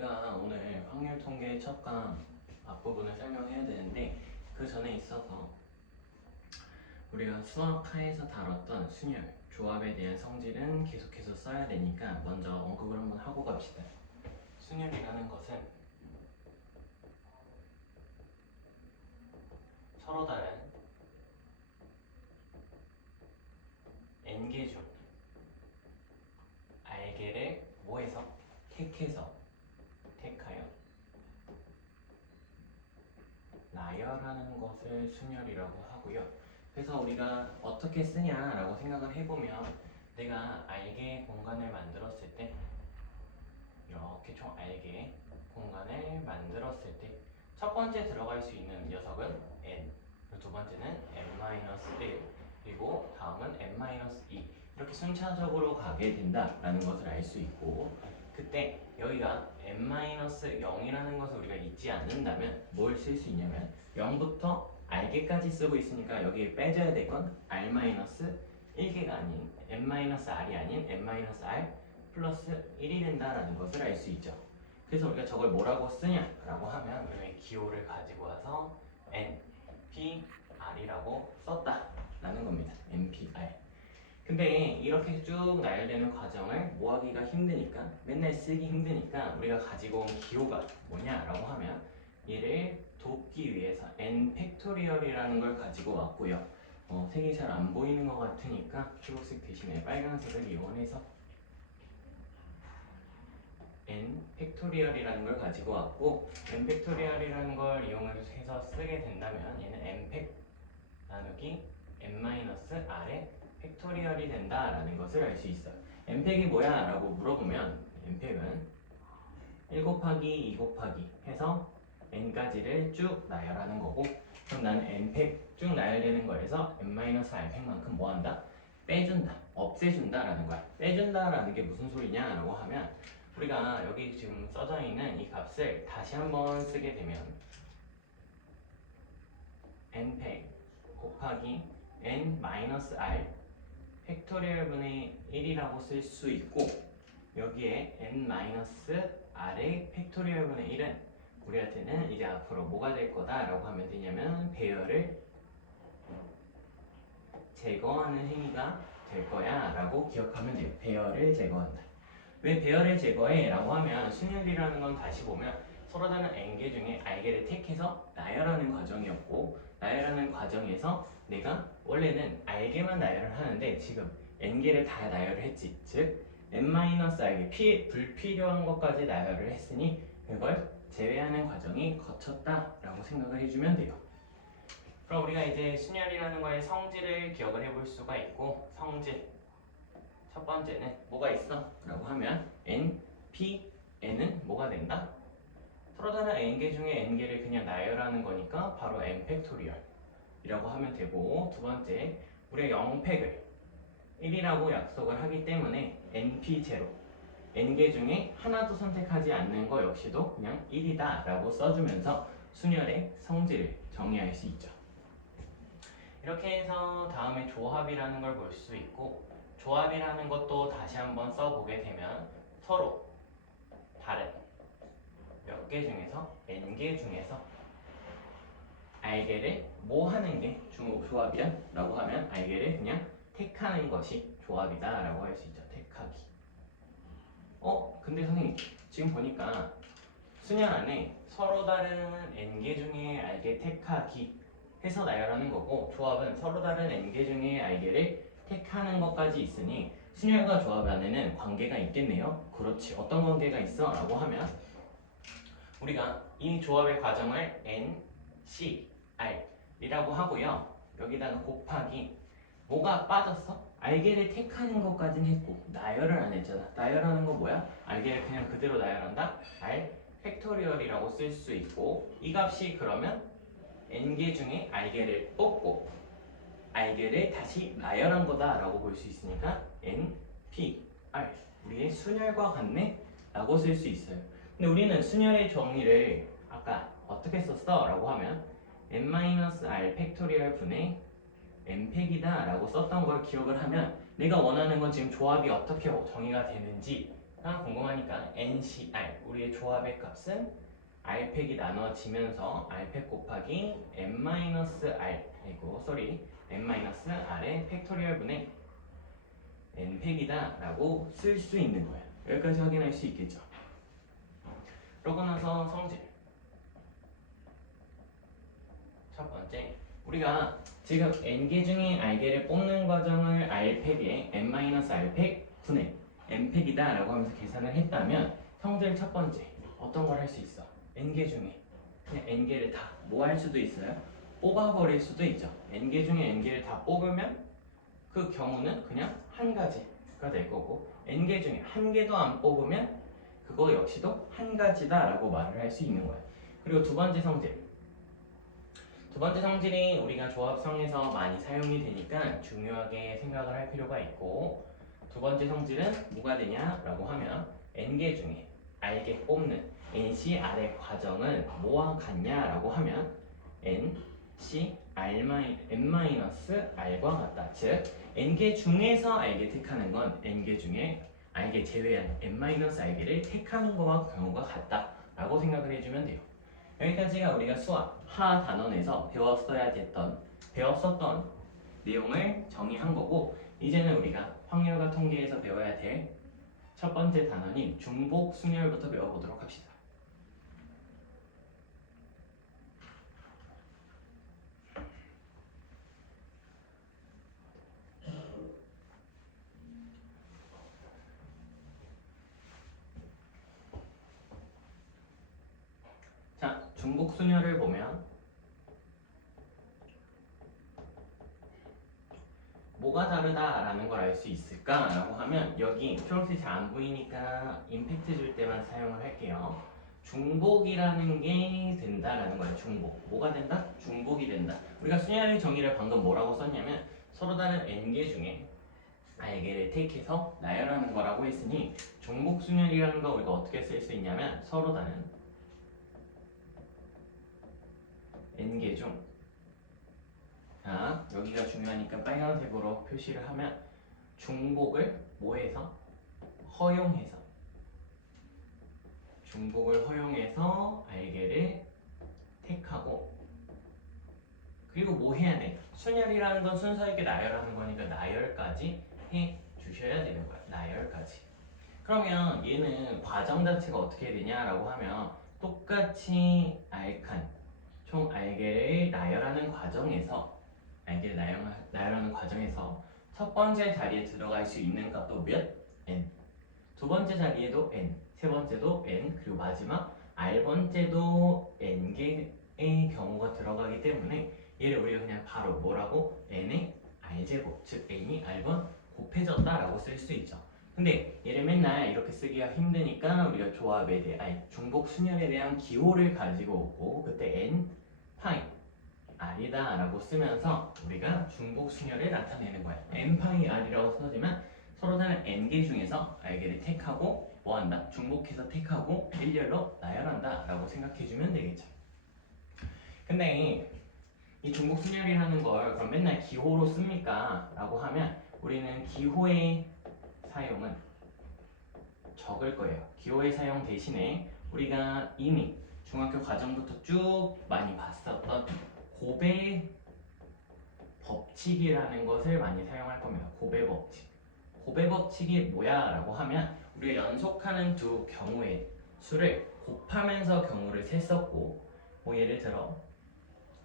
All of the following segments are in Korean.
우리가 오늘 확률 통계 첫강 앞부분을 설명해야 되는데 그 전에 있어서 우리가 수학하에서 다뤘던 순열, 조합에 대한 성질은 계속해서 써야 되니까 먼저 언급을 한번 하고 갑시다. 순열이라는 것은 서로 다른 n개 중 알개를 뭐해서? 택하여 나열하는 것을 순열이라고 하고요. 그래서 우리가 어떻게 쓰냐라고 생각을 해보면 내가 알개 공간을 만들었을 때 이렇게 총 알개 공간을 만들었을 때 첫 번째 들어갈 수 있는 녀석은 n, 그리고 두 번째는 n-1, 그리고 다음은 n-2 이렇게 순차적으로 가게 된다라는 것을 알 수 있고, 그때 여기가 n-0이라는 것을 우리가 잊지 않는다면 뭘 쓸 수 있냐면 0부터 r개까지 쓰고 있으니까 여기에 빼줘야 될 건 r-1개가 아닌 n-r이 아닌 n-r 플러스 1이 된다라는 것을 알 수 있죠. 그래서 우리가 저걸 뭐라고 쓰냐라고 하면 여기 기호를 가지고 와서 npr이라고 썼다라는 겁니다. npr. 근데 이렇게 쭉 나열되는 과정을 모아기가 힘드니까, 맨날 쓰기 힘드니까 우리가 가지고 온 기호가 뭐냐라고 하면 얘를 돕기 위해서 n 팩토리얼이라는 걸 가지고 왔고요. 색이 잘 안 보이는 것 같으니까 초록색 대신에 빨간색을 이용해서 n 팩토리얼이라는 걸 가지고 왔고, n 팩토리얼이라는 걸 이용해서 쓰게 된다면 얘는 n 팩 나누기 n-r의 팩토리얼이 된다라는 것을 알 수 있어요. n팩이 뭐야? 라고 물어보면 n팩은 1 곱하기 2 곱하기 해서 n까지를 쭉 나열하는 거고, 그럼 나는 n팩 쭉 나열되는 거에서 n-r팩만큼 뭐한다? 빼준다, 없애준다라는 거야. 빼준다라는 게 무슨 소리냐 라고 하면 우리가 여기 지금 써져 있는 이 값을 다시 한번 쓰게 되면 n팩 곱하기 n-r 팩토리얼 분의 1이라고 쓸 수 있고, 여기에 n-r의 팩토리얼 분의 1은 우리한테는 이제 앞으로 뭐가 될 거다라고 하면 되냐면 배열을 제거하는 행위가 될 거야 라고 기억하면 돼요. 배열을 제거한다. 왜 배열을 제거해? 라고 하면 순열이라는 건 다시 보면 서로 다른 n개 중에 r개를 택해서 나열하는 과정이었고, 나열하는 과정에서 내가 원래는 r개만 나열을 하는데 지금 n개를 다 나열을 했지. 즉 n-r개 불필요한 것까지 나열을 했으니 그걸 제외하는 과정이 거쳤다라고 생각을 해주면 돼요. 그럼 우리가 이제 순열이라는 거의 성질을 기억을 해볼 수가 있고, 성질 첫 번째는 뭐가 있어? 라고 하면 n, p, n은 뭐가 된다? 서로 다른 n개 중에 n개를 그냥 나열하는 거니까 바로 n 팩토리얼 이라고 하면 되고, 두 번째 우리가 0팩을 1이라고 약속을 하기 때문에 np0 n개 중에 하나도 선택하지 않는 거 역시도 그냥 1이다 라고 써주면서 순열의 성질을 정의할 수 있죠. 이렇게 해서 다음에 조합이라는 걸 볼 수 있고, 조합이라는 것도 다시 한번 써보게 되면 서로 다른 몇 개 중에서 n개 중에서 r개를 뭐 하는 게 조합이야? 라고 하면 r개를 그냥 택하는 것이 조합이다 라고 할 수 있죠. 택하기. 근데 선생님 지금 보니까 순열 안에 서로 다른 n개 중에 r개 택하기 해서 나열하는 거고, 조합은 서로 다른 n개 중에 r개를 택하는 것까지 있으니 순열과 조합 안에는 관계가 있겠네요. 그렇지. 어떤 관계가 있어? 라고 하면 우리가 이 조합의 과정을 n, c, r 이라고 하고요. 여기다가 곱하기 뭐가 빠졌어? r개를 택하는 것까지는 했고 나열을 안 했잖아. 나열하는 거 뭐야? r개를 그냥 그대로 나열한다? r 팩토리얼이라고 쓸 수 있고, 이 값이 그러면 n개 중에 r개를 뽑고 r개를 다시 나열한 거다라고 볼 수 있으니까 n, p, r 우리의 순열과 같네? 라고 쓸 수 있어요. 근데 우리는 순열의 정의를 아까 어떻게 썼어? 라고 하면 n-r 팩토리얼 분의 n팩이다 라고 썼던 걸 기억을 하면 내가 원하는 건 지금 조합이 어떻게 정의가 되는지 궁금하니까 NCR 우리의 조합의 값은 R팩이 나눠지면서 R팩 곱하기 N-R N-R의 팩토리얼 분의 N팩이다 라고 쓸 수 있는 거예요. 여기까지 확인할 수 있겠죠. 그러고 나서 성질 첫 번째, 우리가 지금 n개 중에 r개를 뽑는 과정을 r팩에 n-r팩 분의 n팩이다 라고 하면서 계산을 했다면 성질 첫 번째 어떤 걸 할 수 있어? n개 중에 그냥 n개를 다 뭐 할 수도 있어요? 뽑아버릴 수도 있죠. n개 중에 n개를 다 뽑으면 그 경우는 그냥 한 가지가 될 거고, n개 중에 한 개도 안 뽑으면 그거 역시도 한 가지다 라고 말을 할 수 있는 거예요. 그리고 두 번째 성질, 두 번째 성질이 우리가 조합성에서 많이 사용이 되니까 중요하게 생각을 할 필요가 있고, 두 번째 성질은 뭐가 되냐라고 하면 n개 중에 r개 뽑는 NCR의 과정은 뭐와 같냐라고 하면 N-R과 같다. 즉 n개 중에서 r개 택하는 건 n개 중에 r개 제외한 N-R개를 택하는 거와 경우가 같다 라고 생각을 해주면 돼요. 여기까지가 우리가 수학 하 단원에서 배웠었던 내용을 정의한 거고, 이제는 우리가 확률과 통계에서 배워야 될 첫 번째 단원인 중복 순열부터 배워보도록 합시다. 자, 중복 순열을 보면 뭐가 다르다라는 걸 알 수 있을까라고 하면, 여기 초록색 잘 안 보이니까 임팩트 줄 때만 사용을 할게요. 중복이라는 게 된다라는 거예요. 중복. 뭐가 된다? 중복이 된다. 우리가 순열의 정의를 방금 뭐라고 썼냐면 서로 다른 n개 중에 r개를 택해서 나열하는 거라고 했으니, 중복 순열이라는 거 우리가 어떻게 쓸 수 있냐면 서로 다른 n개 중, 자 여기가 중요하니까 빨간색으로 표시를 하면 중복을 뭐해서? 허용해서, 중복을 허용해서 r개를 택하고, 그리고 뭐 해야 돼? 순열이라는 건 순서 있게 나열하는 거니까 나열까지 해 주셔야 되는 거야. 나열까지. 그러면 얘는 과정 자체가 어떻게 되냐라고 하면 똑같이 r칸 총 r개를 나열하는 과정에서, r개를 나열하는 과정에서 첫 번째 자리에 들어갈 수 있는 값도 몇? n. 두 번째 자리에도 n, 세 번째도 n, 그리고 마지막 r번째도 n개의 경우가 들어가기 때문에 얘를 우리가 그냥 바로 뭐라고? n의 r제곱, 즉 n이 r번 곱해졌다라고 쓸 수 있죠. 근데 얘를 맨날 이렇게 쓰기가 힘드니까 우리가 조합에 대한, 중복 순열에 대한 기호를 가지고 오고, 그때 n 파이 r이다 라고 쓰면서 우리가 중복 순열을 나타내는 거야. n 파이 r이라고 써지만 서로 다른 n개 중에서 r개를 택하고 뭐한다? 중복해서 택하고 일렬로 나열한다 라고 생각해주면 되겠죠. 근데 이 중복 순열이라는 걸 그럼 맨날 기호로 씁니까? 라고 하면 우리는 기호의 사용은 적을 거예요. 기호의 사용 대신에 우리가 이미 중학교 과정부터 쭉 많이 봤었던 곱의 법칙이라는 것을 많이 사용할 겁니다. 곱의 법칙. 곱의 법칙이 뭐야? 라고 하면 우리가 연속하는 두 경우의 수를 곱하면서 경우를 셌었고, 뭐 예를 들어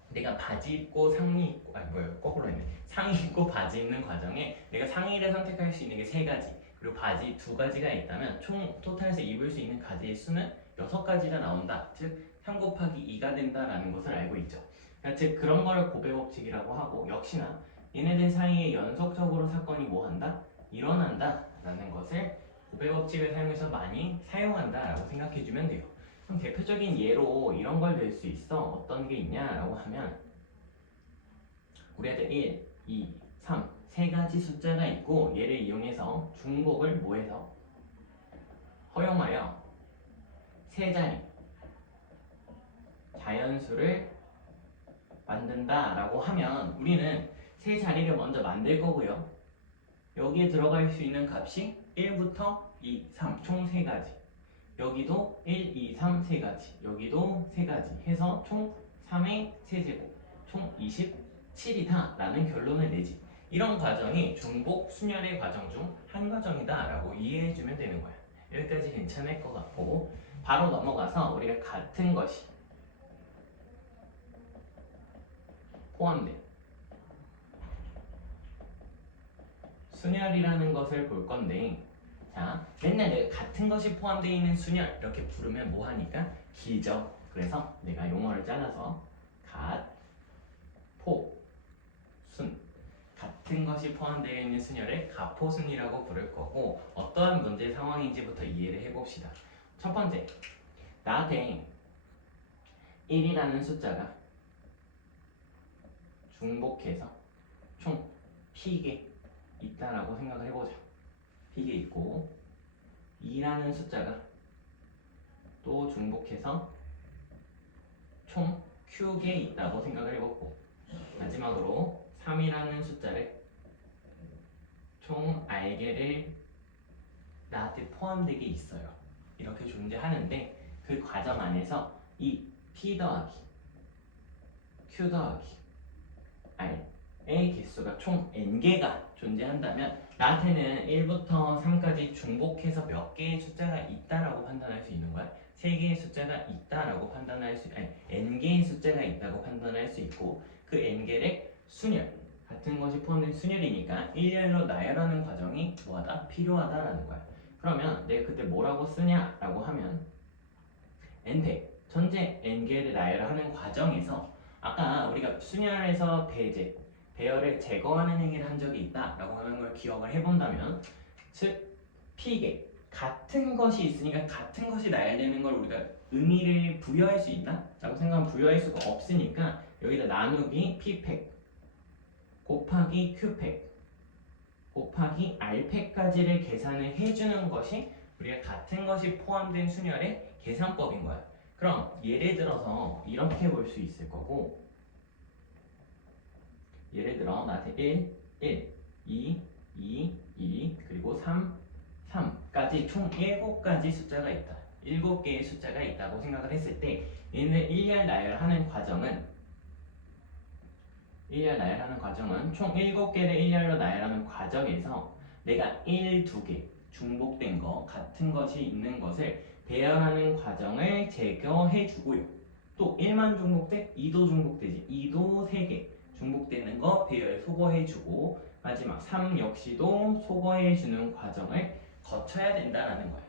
내가 바지 입고 상의 입고, 거꾸로 했네. 상의 입고 바지 입는 과정에 내가 상의를 선택할 수 있는 게 세 가지, 그리고 바지 두 가지가 있다면 총 토탈에서 입을 수 있는 가지의 수는 6가지가 나온다. 즉 3 곱하기 2가 된다라는 것을 알고 있죠. 그러니까 즉 그런 거를 곱의 법칙이라고 하고, 역시나 얘네들 사이에 연속적으로 사건이 뭐 한다? 일어난다 라는 것을 곱의 법칙을 사용해서 많이 사용한다 라고 생각해주면 돼요. 그럼 대표적인 예로 이런 걸 낼 수 있어. 어떤 게 있냐라고 하면 우리한테 1, 2, 3 세 가지 숫자가 있고, 얘를 이용해서 중복을 뭐해서? 허용하여 세 자리 자연수를 만든다 라고 하면 우리는 세 자리를 먼저 만들 거고요. 여기에 들어갈 수 있는 값이 1부터 2, 3 총 3가지. 여기도 1, 2, 3 3가지. 여기도 3가지 해서 총 3의 세제곱 총 27이다 라는 결론을 내지. 이런 과정이 중복 순열의 과정 중 한 과정이다 라고 이해해주면 되는 거야. 여기까지 괜찮을 것 같고 바로 넘어가서 우리가 같은 것이 포함된 순열이라는 것을 볼 건데, 자, 맨날 내가 같은 것이 포함되어 있는 순열 이렇게 부르면 뭐 하니까 길죠. 그래서 내가 용어를 잘라서 갓, 포, 순 같은 것이 포함되어 있는 순열을 가포순이라고 부를 거고, 어떠한 문제 상황인지부터 이해를 해봅시다. 첫 번째, 나한테 1이라는 숫자가 중복해서 총 P개 있다라고 생각을 해보자. P개 있고 2라는 숫자가 또 중복해서 총 Q개 있다고 생각을 해보고, 마지막으로 3이라는 숫자를 총 R개를 나한테 포함되게 있어요. 이렇게 존재하는데 그 과정 안에서 이 P 더하기 Q 더하기 R의 개수가 총 N개가 존재한다면 나한테는 1부터 3까지 중복해서 몇 개의 숫자가 있다라고 판단할 수 있는 거야. 3개의 숫자가 있다라고 판단할 수, 아니 N개의 숫자가 있다고 판단할 수 있고, 그 N개를 순열, 같은 것이 포함된 순열이니까 일렬로 나열하는 과정이 뭐하다? 필요하다라는 거야. 그러면 내가 그때 뭐라고 쓰냐라고 하면 N배, 전체 N개를 나열하는 과정에서 아까 우리가 순열에서 배열을 제거하는 행위를 한 적이 있다라고 하는 걸 기억을 해본다면, 즉 P개, 같은 것이 있으니까 같은 것이 나열되는 걸 우리가 의미를 부여할 수 있나? 라고 생각하면 부여할 수가 없으니까 여기다 나누기 P팩 곱하기 Q팩 곱하기 R팩까지를 계산을 해주는 것이 우리가 같은 것이 포함된 순열의 계산법인 거야. 그럼 예를 들어서 이렇게 볼 수 있을 거고, 예를 들어 나한테 1, 1, 2, 2, 2 그리고 3, 3까지 총 7가지 숫자가 있다. 7개의 숫자가 있다고 생각을 했을 때 얘는 일렬 나열하는 과정은 총 7개를 일렬로 나열하는 과정에서 내가 1, 2개 중복된 거, 같은 것이 있는 것을 배열하는 과정을 제거해 주고요. 또 1만 중복돼? 2도 중복되지. 2도 3개 중복되는 거 배열 소거해 주고, 마지막 3 역시도 소거해 주는 과정을 거쳐야 된다라는 거야.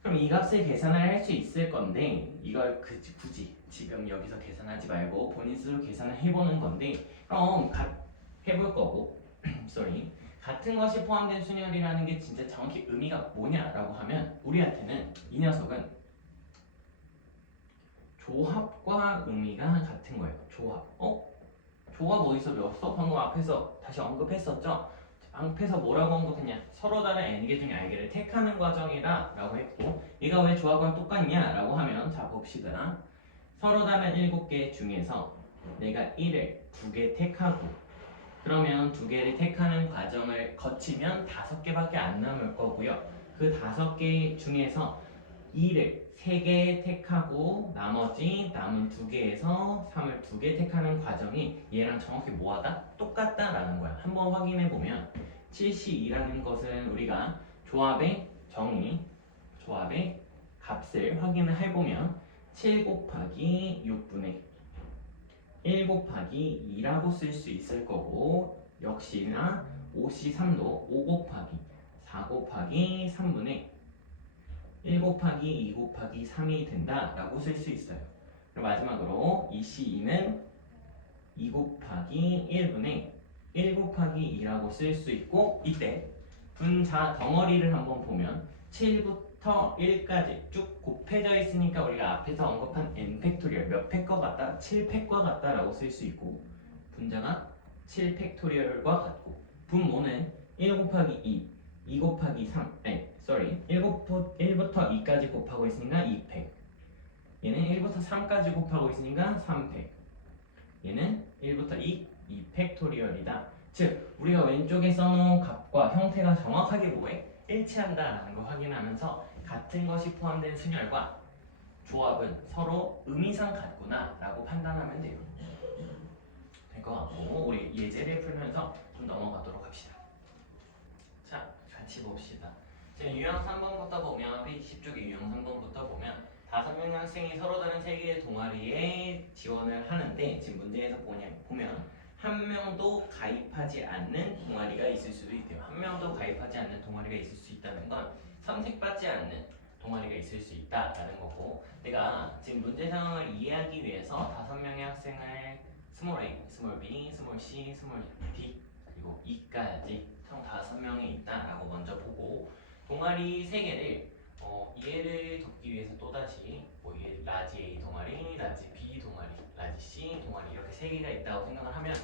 그럼 이 값을 계산을 할 수 있을 건데, 이걸 굳이 지금 여기서 계산하지 말고 본인 스스로 계산을 해보는 건데, 그럼 해볼 거고 sorry. 같은 것이 포함된 순열이라는 게 진짜 정확히 의미가 뭐냐라고 하면, 우리한테는 이 녀석은 조합과 의미가 같은 거예요. 조합. 조합 어디서 배웠어? 방금 앞에서 다시 언급했었죠? 앞에서 뭐라고 언급했냐? 서로 다른 n개 중에 r개를 택하는 과정이다 라고 했고, 얘가 왜 조합과 똑같냐? 라고 하면, 자 봅시다. 서로 다른 7개 중에서 내가 1을 2개 택하고, 그러면 2개를 택하는 과정을 거치면 5개밖에 안 남을 거고요. 그 5개 중에서 2를 3개 택하고 나머지 남은 2개에서 3을 2개 택하는 과정이 얘랑 정확히 뭐하다? 똑같다라는 거야. 한번 확인해 보면 7C2라는 것은 우리가 조합의 값을 확인을 해보면 7 곱하기 6분의 1 곱하기 2라고 쓸 수 있을 거고, 역시나 5C3도 5 곱하기 4 곱하기 3분의 1 곱하기 2 곱하기 3이 된다라고 쓸 수 있어요. 그리고 마지막으로 2C2는 2 곱하기 1분의 1 곱하기 2라고 쓸 수 있고, 이때 분자 덩어리를 한번 보면 7부터 1까지 쭉 곱해져 있으니까 우리가 앞에서 언급한 n팩토리얼 몇 팩과 같다? 7팩과 같다라고 쓸 수 있고, 분자가 7팩토리얼과 같고, 분모는 1 곱하기 2 곱하기 3, 1부터 2까지 곱하고 있으니까 2팩, 얘는 1부터 3까지 곱하고 있으니까 3팩, 얘는 1부터 2팩토리얼이다. 즉 우리가 왼쪽에 써놓은 값과 형태가 정확하게 뭐해? 일치한다라는 걸 확인하면서 같은 것이 포함된 순열과 조합은 서로 의미상 같구나라고 판단하면 돼요. 될 것 같고 우리 예제를 풀면서 좀 넘어가도록 합시다. 자, 같이 봅시다. 지금 유형 3번부터 보면 페이지 10쪽의 유형 3번부터 보면 5명의 학생이 서로 다른 3개의 동아리에 지원을 하는데 지금 문제에서 보면 한 명도 가입하지 않는 동아리가 있을 수도 있대요. 한 명도 가입하지 않는 동아리가 있을 수 있다는 건 선택받지 않는 동아리가 있을 수 있다라는 거고, 내가 지금 문제 상황을 이해하기 위해서 5명의 학생을 스몰 a, 스몰 b, 스몰 c, 스몰 d 그리고 e까지 총 5명이 있다라고 먼저 보고, 동아리 3개를 이해를 돕기 위해서 또다시 라지 A 동아리, 라지 B 동아리, 라지 C 동아리 이렇게 3개가 있다고 생각을 하면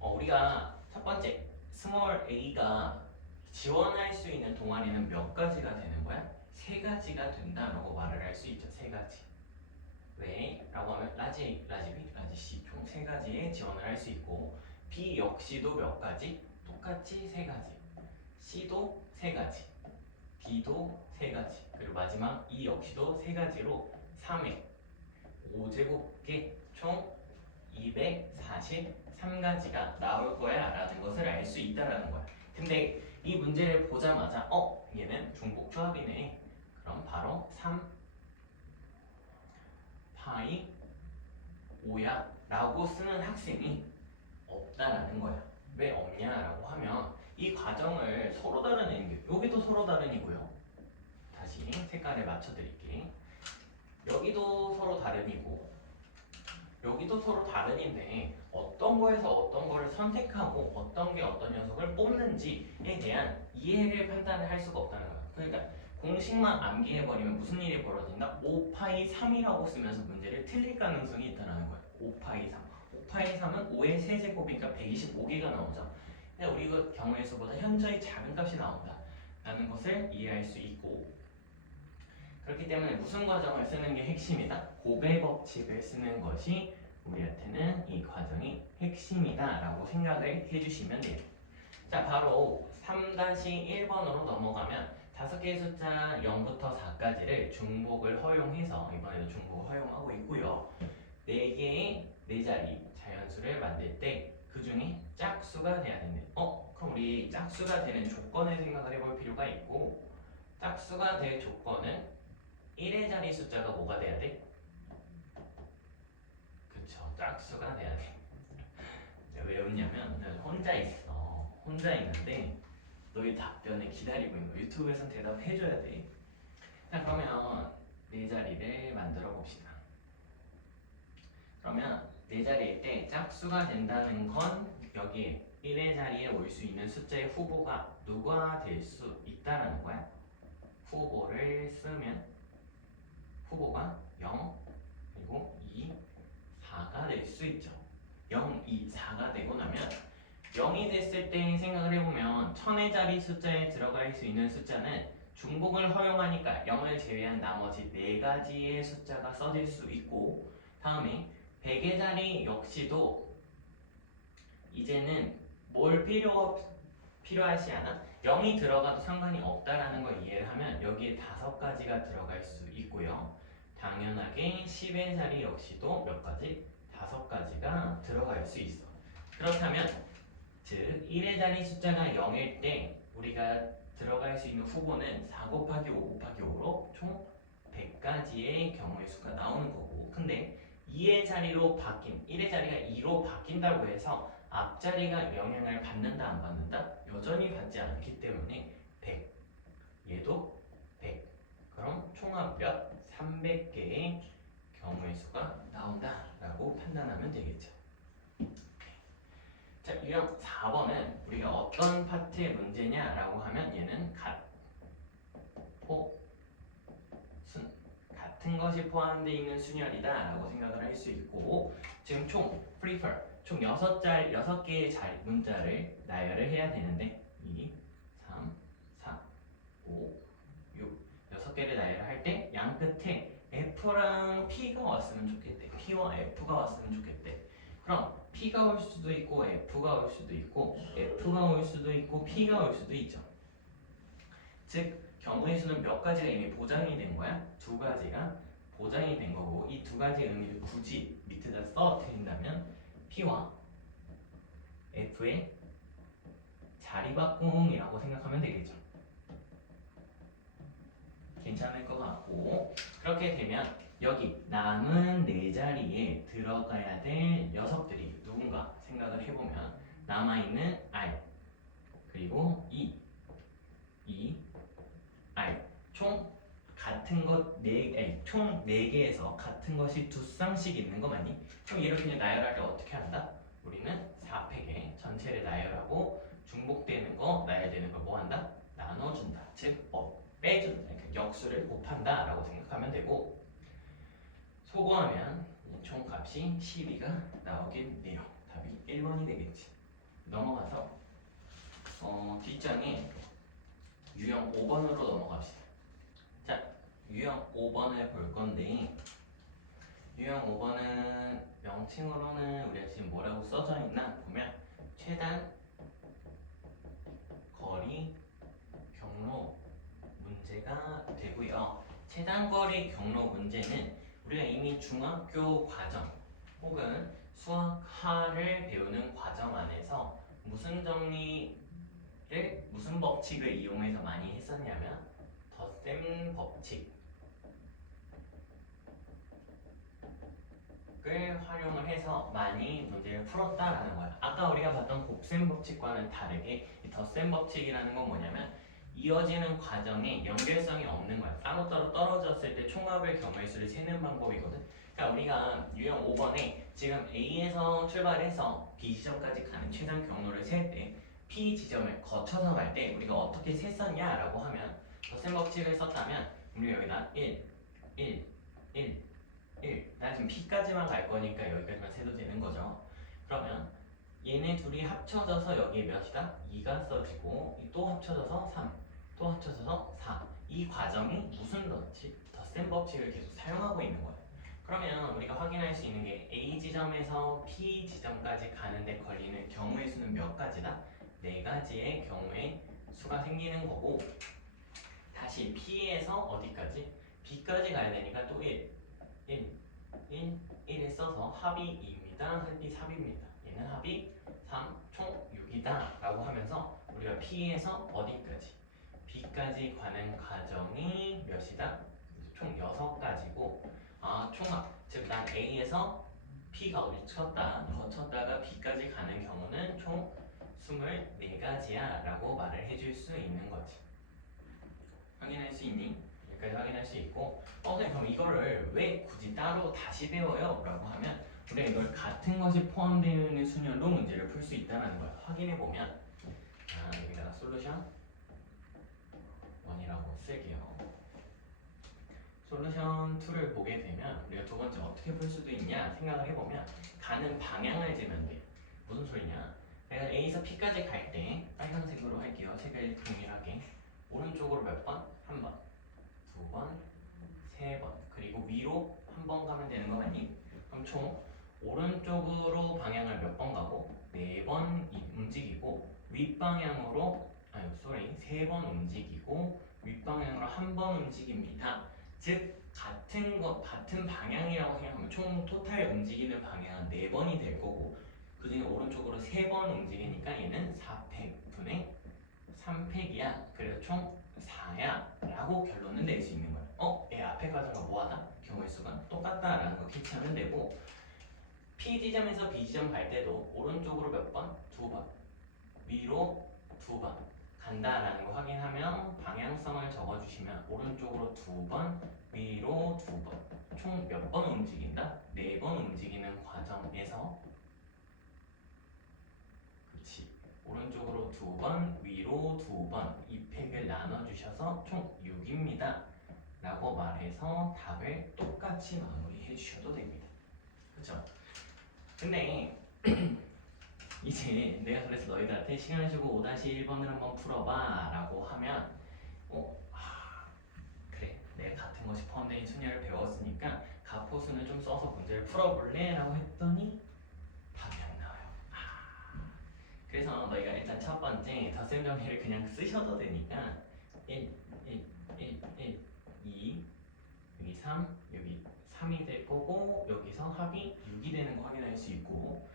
우리가 첫 번째 스몰 a가 지원할 수 있는 동아리는 몇 가지가 되는 거야? 3가지가 된다라고 말을 할 수 있죠. 3가지. 왜? 라고 하면 라지 A, 라지 B, 라지 C 총 3가지에 지원을 할 수 있고, B 역시도 몇 가지? 똑같이 3가지. C도 3가지. D도 3가지. 그리고 마지막 E 역시도 3가지로 3회 5제곱개 총 243가지가 나올 거야 라는 것을 알 수 있다라는 거야. 근데 이 문제를 보자마자 얘는 중복 조합이네. 그럼 바로 3 파이 5야 라고 쓰는 학생이 없다라는 거야. 왜 없냐라고 하면 이 과정을 서로 다른 N개, 여기도 서로 다른이고요. 다시 색깔을 맞춰드릴게. 여기도 서로 다른이고 여기도 서로 다른인데 어떤 거에서 어떤 거를 선택하고 어떤 게 어떤 녀석을 뽑는지에 대한 이해를 판단을 할 수가 없다는 거야. 그러니까 공식만 암기해버리면 무슨 일이 벌어진다? 5파이 3이라고 쓰면서 문제를 틀릴 가능성이 있다는 거야. 5파이 3. 5파이 3은 5의 세제곱이니까 125개가 나오죠. 근데 우리 그 경우의 수보다 현저히 작은 값이 나온다 라는 것을 이해할 수 있고, 그렇기 때문에 무슨 과정을 쓰는 게 핵심이다? 곱의 법칙을 쓰는 것이 우리한테는 이 과정이 핵심이다 라고 생각을 해주시면 돼요. 자, 바로 3-1번으로 넘어가면 5개의 숫자 0부터 4까지를 중복을 허용해서, 이번에도 중복을 허용하고 있고요. 4개의 4자리 자연수를 만들 때 그 중에 짝수가 돼야 된대. 그럼 우리 짝수가 되는 조건을 생각을 해볼 필요가 있고, 짝수가 될 조건은 1의 자리 숫자가 뭐가 돼야 돼? 그쵸, 짝수가 돼야 돼. 왜 웃냐면 혼자 있어. 혼자 있는데 너희 답변을 기다리고 있는 거. 유튜브에선 대답해줘야 돼. 자, 그러면 4자리를 만들어 봅시다. 그러면 4자리일 때 짝수가 된다는 건 여기에 1의 자리에 올 수 있는 숫자의 후보가 누가 될 수 있다라는 거야. 후보를 쓰면 후보가 0, 그리고 2, 4가 될 수 있죠. 0, 2, 4가 되고 나면 0이 됐을 때 생각을 해보면 1000의 자리 숫자에 들어갈 수 있는 숫자는 중복을 허용하니까 0을 제외한 나머지 4가지의 숫자가 써질 수 있고, 다음에 100의 자리 역시도 이제는 뭘 필요하지 않아? 0이 들어가도 상관이 없다라는 걸 이해를 하면 여기에 5가지가 들어갈 수 있고요. 당연하게 10의 자리 역시도 몇 가지? 5가지가 들어갈 수 있어. 그렇다면 즉 1의 자리 숫자가 0일 때 우리가 들어갈 수 있는 후보는 4 곱하기 5 곱하기 5로 총 100가지의 경우의 수가 나오는 거고, 근데 2의 자리로 1의 자리가 2로 바뀐다고 해서 앞자리가 영향을 받는다 안 받는다? 여전히 받지 않기 때문에 100, 얘도 100. 그럼 총합 몇? 300개의 경우의 수가 나온다라고 판단하면 되겠죠. 자, 유형 4번은 우리가 어떤 파트의 문제냐라고 하면 얘는 같은 것이 포함되어 있는 순열이다 라고 생각을 할 수 있고, 지금 총 prefer 총 6개의 문자를 나열을 해야 되는데 2, 3, 4, 5, 6 6개를 나열할 때 양 끝에 F랑 P가 왔으면 좋겠대. P와 F가 왔으면 좋겠대. 그럼 P가 올 수도 있고 F가 올 수도 있고 F가 올 수도 있고 P가 올 수도 있죠. 즉 경우의 수는 몇 가지가 이미 보장이 된 거야? 두 가지가 보장이 된 거고 이 두 가지 의미를 굳이 밑에다 써드린다면 P와 F의 자리바꿈이라고 생각하면 되겠죠. 괜찮을 것 같고 그렇게 되면 여기 남은 네 자리에 들어가야 될 녀석들이 누군가 생각을 해보면 남아있는 R 그리고 E, R 총 같은 것 총 4개에서 같은 것이 두 쌍씩 있는 거 맞니? 그럼 이렇게 그냥 나열할 때 어떻게 한다? 우리는 4팩에 전체를 나열하고 중복되는 거 나열되는 걸 뭐 한다? 나눠준다. 즉 빼준다. 그러니까 역수를 곱한다 라고 생각하면 되고 소거하면 총값이 12가 나오겠네요. 답이 1번이 되겠지. 넘어가서 뒷장에 유형 5번으로 넘어갑시다. 자, 유형 5번을 볼 건데 유형 5번은 명칭으로는 우리가 지금 뭐라고 써져 있나 보면 최단 거리 경로 문제가 되고요. 최단거리 경로 문제는 우리가 이미 중학교 과정 혹은 수학하를 배우는 과정 안에서 무슨 정리를 무슨 법칙을 이용해서 많이 했었냐면 덧셈 법칙을 활용을 해서 많이 문제를 풀었다라는 거야. 아까 우리가 봤던 곱셈 법칙과는 다르게 이 덧셈 법칙이라는 건 뭐냐면 이어지는 과정에 연결성이 없는 거야. 따로따로 떨어졌을 때 총합의 경우의 수를 세는 방법이거든. 그러니까 우리가 유형 5번에 지금 A에서 출발해서 B 지점까지 가는 최단 경로를 셀 때 P 지점을 거쳐서 갈 때 우리가 어떻게 셌었냐라고 하면 덧셈 법칙을 썼다면 우리가 여기다 1, 1, 1, 1. 나 지금 P까지만 갈 거니까 여기까지만 세도 되는 거죠. 그러면 얘네 둘이 합쳐져서 여기에 몇이다? 2가 써지고 또 합쳐져서 3, 또 합쳐져서 4. 이 과정이 무슨 덧셈 법칙을 계속 사용하고 있는 거예요. 그러면 우리가 확인할 수 있는 게 A 지점에서 P 지점까지 가는데 걸리는 경우의 수는 몇 가지다? 4가지의 경우의 수가 생기는 거고 다시 P에서 어디까지? B까지 가야 되니까 또 1, 1을 써서 합이 2입니다. 합이 3입니다. 얘는 합이 3, 총 6이다 라고 하면서 우리가 P에서 어디까지? B까지 가는 과정이 몇이다? 총 6가지고 총합, 즉 난 A에서 P가 거쳤다가 B까지 가는 경우는 총 24가지야 라고 말을 해줄 수 있는 거지. 확인할 수 있니? 여기까지 확인할 수 있고 선생님 그럼 이거를 왜 굳이 따로 다시 배워요? 라고 하면 우리가 이걸 같은 것이 포함되어 있는 순열로 문제를 풀 수 있다는 거야. 확인해보면 여기다가 솔루션 1이라고 쓸게요. 솔루션 2를 보게 되면 우리가 두 번째 어떻게 풀 수도 있냐 생각을 해보면 가는 방향을 재면 돼. 무슨 소리냐? 내가 A에서 P까지 갈 때 빨간색으로 할게요. 색을 동일하게 오른쪽으로 몇 번? 한 번, 두 번, 세 번 그리고 위로 한 번 가면 되는 거 맞니? 그럼 총 오른쪽으로 방향을 몇 번 가고 4번 움직이고 윗방향으로 세 번 움직이고 윗방향으로 한 번 움직입니다. 즉 같은 방향이라고 생각하면 총 토탈 움직이는 방향은 4번이 될 거고 그 중에 오른쪽으로 3번 움직이니까 얘는 4팩분의 3팩이야. 그래서 총 4야 라고 결론을 낼 수 있는 거야. 얘 앞에 과정과 뭐하다? 경우의 수가 똑같다라는 거 캐치하면 되고 P 지점에서 B 지점 갈 때도 오른쪽으로 몇 번? 2번 위로 2번 간다라는 거 확인하면 방향성을 적어주시면 오른쪽으로 2번 위로 2번 총 몇 번 움직인다? 4번 움직이는 과정에서 그치 오른쪽으로 2번 위로 2번 이 팩을 나눠주셔서 총 6입니다 라고 말해서 답을 똑같이 마무리해 주셔도 됩니다. 그쵸? 근데 이제 내가 그래서 너희들한테 시간을 주고 5-1번을 한번 풀어봐 라고 하면 그래 내가 같은 것이 포함된 순열을 배웠으니까 가포수는 좀 써서 문제를 풀어볼래? 라고 했더니 답이 안 나와요. 그래서 너희가 일단 첫 번째 덧셈 정리를 그냥 쓰셔도 되니까 1, 1, 1, 1, 2, 여기 3, 여기 3이 될 거고 여기서 합이 6이 되는 거 확인할 수 있고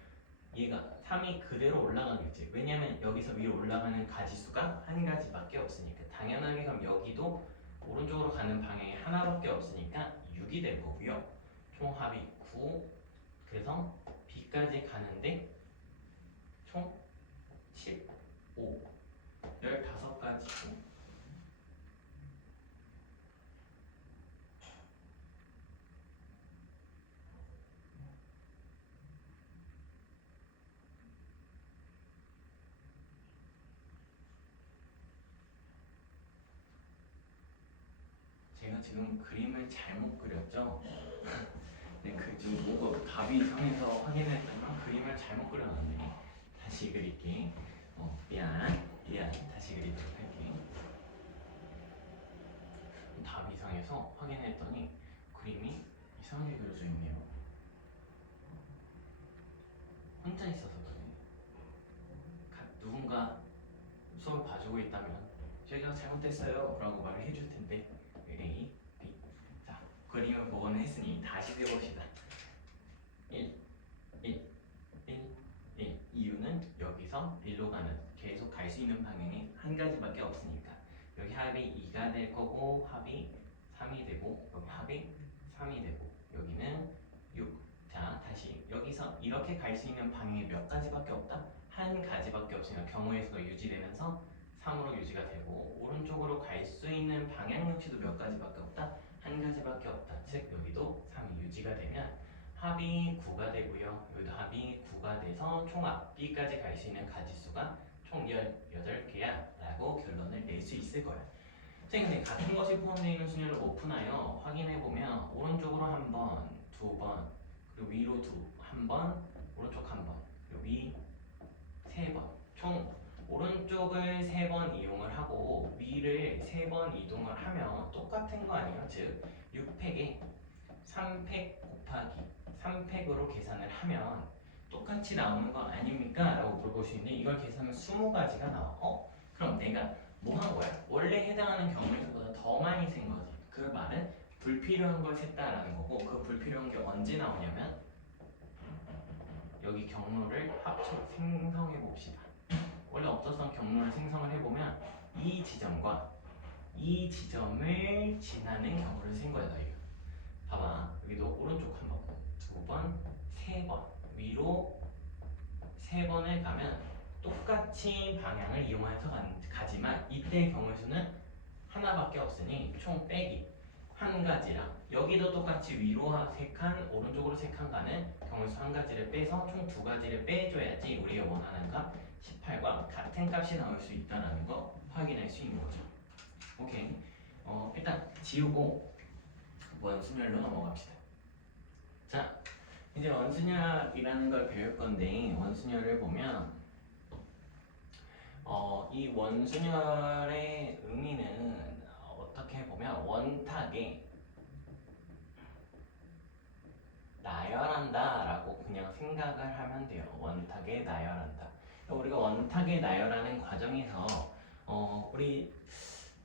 얘가 3이 그대로 올라가겠지. 왜냐면 여기서 위로 올라가는 가지수가 한 가지밖에 없으니까. 당연하게 그럼 여기도 오른쪽으로 가는 방향이 하나밖에 없으니까 6이 될 거고요. 총 합이 9. 그래서 B까지 가는데 총 15. 15가지고 제가 지금 그림을 잘못 그렸죠? 네, 그 지금 뭐가 답이 이상해서 확인했더니 그림을 잘못 그려놨네. 다시 그릴게. 미안. 다시 그리도록 할게. 답이 이상해서 확인했더니 그림이 이상하게 그려져 있네요. 혼자 있어서 그래. 누군가 수업을 봐주고 있다면 제가 잘못됐어요 라고 말을 해줄 텐데 A, B. 자, 그림을 보고는 했으니 다시 해봅시다. 1, 1, 1, 1. 이유는 여기서 1로 가는 계속 갈 수 있는 방향이 한 가지밖에 없으니까. 여기 합이 2가 될 거고 합이 3이 되고 여기 합이 3이 되고 여기는 6. 자, 다시 여기서 이렇게 갈 수 있는 방향이 몇 가지밖에 없다? 한 가지밖에 없으니까 경우의 수가 유지되면서 3으로 유지가 되고 오른쪽으로 갈 수 있는 방향 역시도 몇 가지밖에 없다? 한 가지밖에 없다. 즉 여기도 3이 유지가 되면 합이 9가 되고요. 여기도 합이 9가 돼서 총 앞뒤까지 갈 수 있는 가지수가 총 18개야 라고 결론을 낼 수 있을 거야. 선생님, 같은 것이 포함되어 있는 순위를 못 푸나요? 확인해보면 오른쪽으로 한 번, 두 번, 그리고 위로 한 번, 오른쪽 한 번, 그리고 위 세 번. 총 오른쪽을 3번 이용을 하고 위를 3번 이동을 하면 똑같은 거 아니에요? 즉 6팩에 3팩 곱하기 3팩으로 계산을 하면 똑같이 나오는 거 아닙니까? 라고 물어볼 수 있는데 이걸 계산하면 20가지가 나와. 그럼 내가 뭐 한 거야? 원래 해당하는 경우에보다 더 많이 센 거지. 그 말은 불필요한 걸 셌다라는 거고 그 불필요한 게 언제 나오냐면 여기 경로를 합쳐 생성해 봅시다. 원래 없었던 경로를 생성을 해보면 이 지점과 이 지점을 지나는 경로를 센 거야 너희가. 봐봐, 여기도 오른쪽 한 번, 두 번, 세 번 위로 세 번을 가면 똑같이 방향을 이용해서 가지만 이때의 경우의 수는 하나밖에 없으니 총 빼기 한 가지랑 여기도 똑같이 위로 세 칸, 오른쪽으로 세 칸 가는 경우의 수 한 가지를 빼서 총 두 가지를 빼줘야지 우리가 원하는 값 18과 같은 값이 나올 수 있다는 거 확인할 수 있는 거죠. 오케이. 일단 지우고 원순열로 넘어갑시다. 자, 이제 원순열이라는 걸 배울 건데 원순열을 보면 이 원순열의 의미는 어떻게 보면 원탁에 나열한다 라고 그냥 생각을 하면 돼요. 원탁에 나열한다. 우리가 원탁에 나열하는 과정에서 우리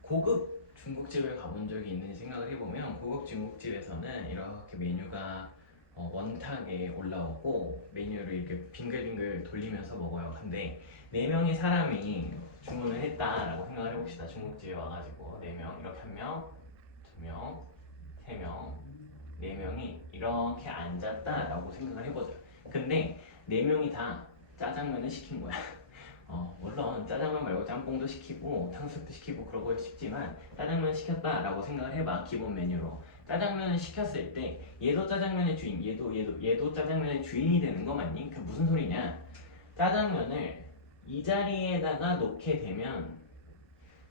고급 중국집을 가본 적이 있는 생각을 해보면 고급 중국집에서는 이렇게 메뉴가 원탁에 올라오고 메뉴를 이렇게 빙글빙글 돌리면서 먹어요. 근데 4명의 사람이 주문을 했다라고 생각을 해봅시다. 중국집에 와가지고 4명, 이렇게 1명, 2명, 3명, 4명이 이렇게 앉았다라고 생각을 해보자. 근데 4명이 다 짜장면을 시킨 거야. 물론 짜장면 말고 짬뽕도 시키고 탕수육도 시키고 그러고 싶지만 짜장면 시켰다라고 생각을 해봐. 기본 메뉴로 짜장면을 시켰을 때 얘도 짜장면의 주인, 얘도 짜장면의 주인이 되는 거 맞니? 그 무슨 소리냐? 짜장면을 이 자리에다가 놓게 되면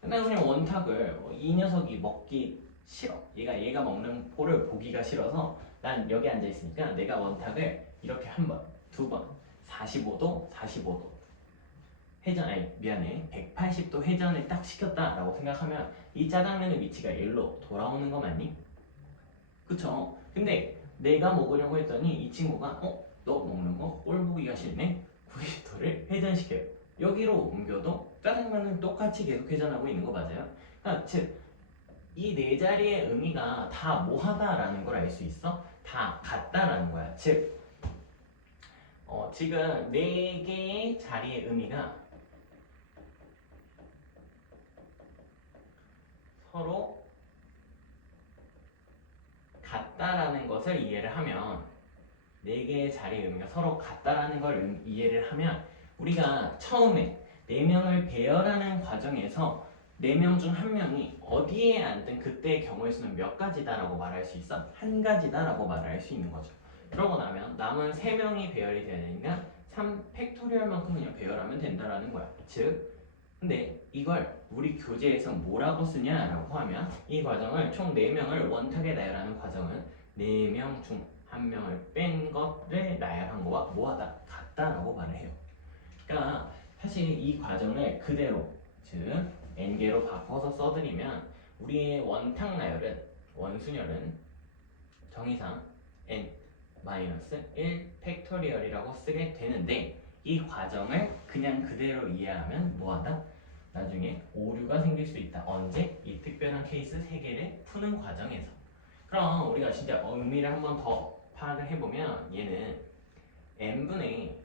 그냥 원탁을 이 녀석이 먹기 싫어. 얘가 먹는 꼴을 보기가 싫어서 난 여기 앉아 있으니까 내가 원탁을 이렇게 한 번, 두 번, 45도, 45도 회전, 아니 미안해, 180도 회전을 딱 시켰다라고 생각하면 이 짜장면의 위치가 일로 돌아오는 거 맞니? 그쵸? 근데 내가 먹으려고 했더니 이 친구가 너 먹는 거 꼴 보기가 싫네? 90도를 회전시켜요. 여기로 옮겨도 짜장면은 똑같이 계속 회전하고 있는 거 맞아요? 즉, 이 네 자리의 의미가 다 뭐하다라는 걸 알 수 있어? 다 같다라는 거야. 즉, 지금 네 개의 자리의 의미가 서로 같다라는 것을 이해를 하면 네 개의 자리의 의미가 서로 같다라는 걸 이해를 하면 우리가 처음에 네 명을 배열하는 과정에서 네 명 중 한 명이 어디에 앉든 그때의 경우의 수는 몇 가지다라고 말할 수 있어? 한 가지다라고 말할 수 있는 거죠. 그러고 나면 남은 세 명이 배열이 돼야 되니까 3 팩토리얼만큼 그냥 배열하면 된다라는 거야. 즉, 근데 이걸 우리 교재에서 뭐라고 쓰냐라고 하면 이 과정을 총 4명을 원탁에 나열하는 과정은 4명 중 1명을 뺀 것을 나열한 거와 뭐하다 같다라고 말을 해요. 그러니까 사실 이 과정을 그대로 즉 n개로 바꿔서 써드리면 우리의 원탁 나열은 원순열은 정의상 n-1 팩토리얼이라고 쓰게 되는데 이 과정을 그냥 그대로 이해하면 뭐하다? 나중에 오류가 생길 수 있다. 언제? 이 특별한 케이스 3개를 푸는 과정에서. 그럼 우리가 진짜 의미를 한번 더 파악을 해보면 얘는 n분의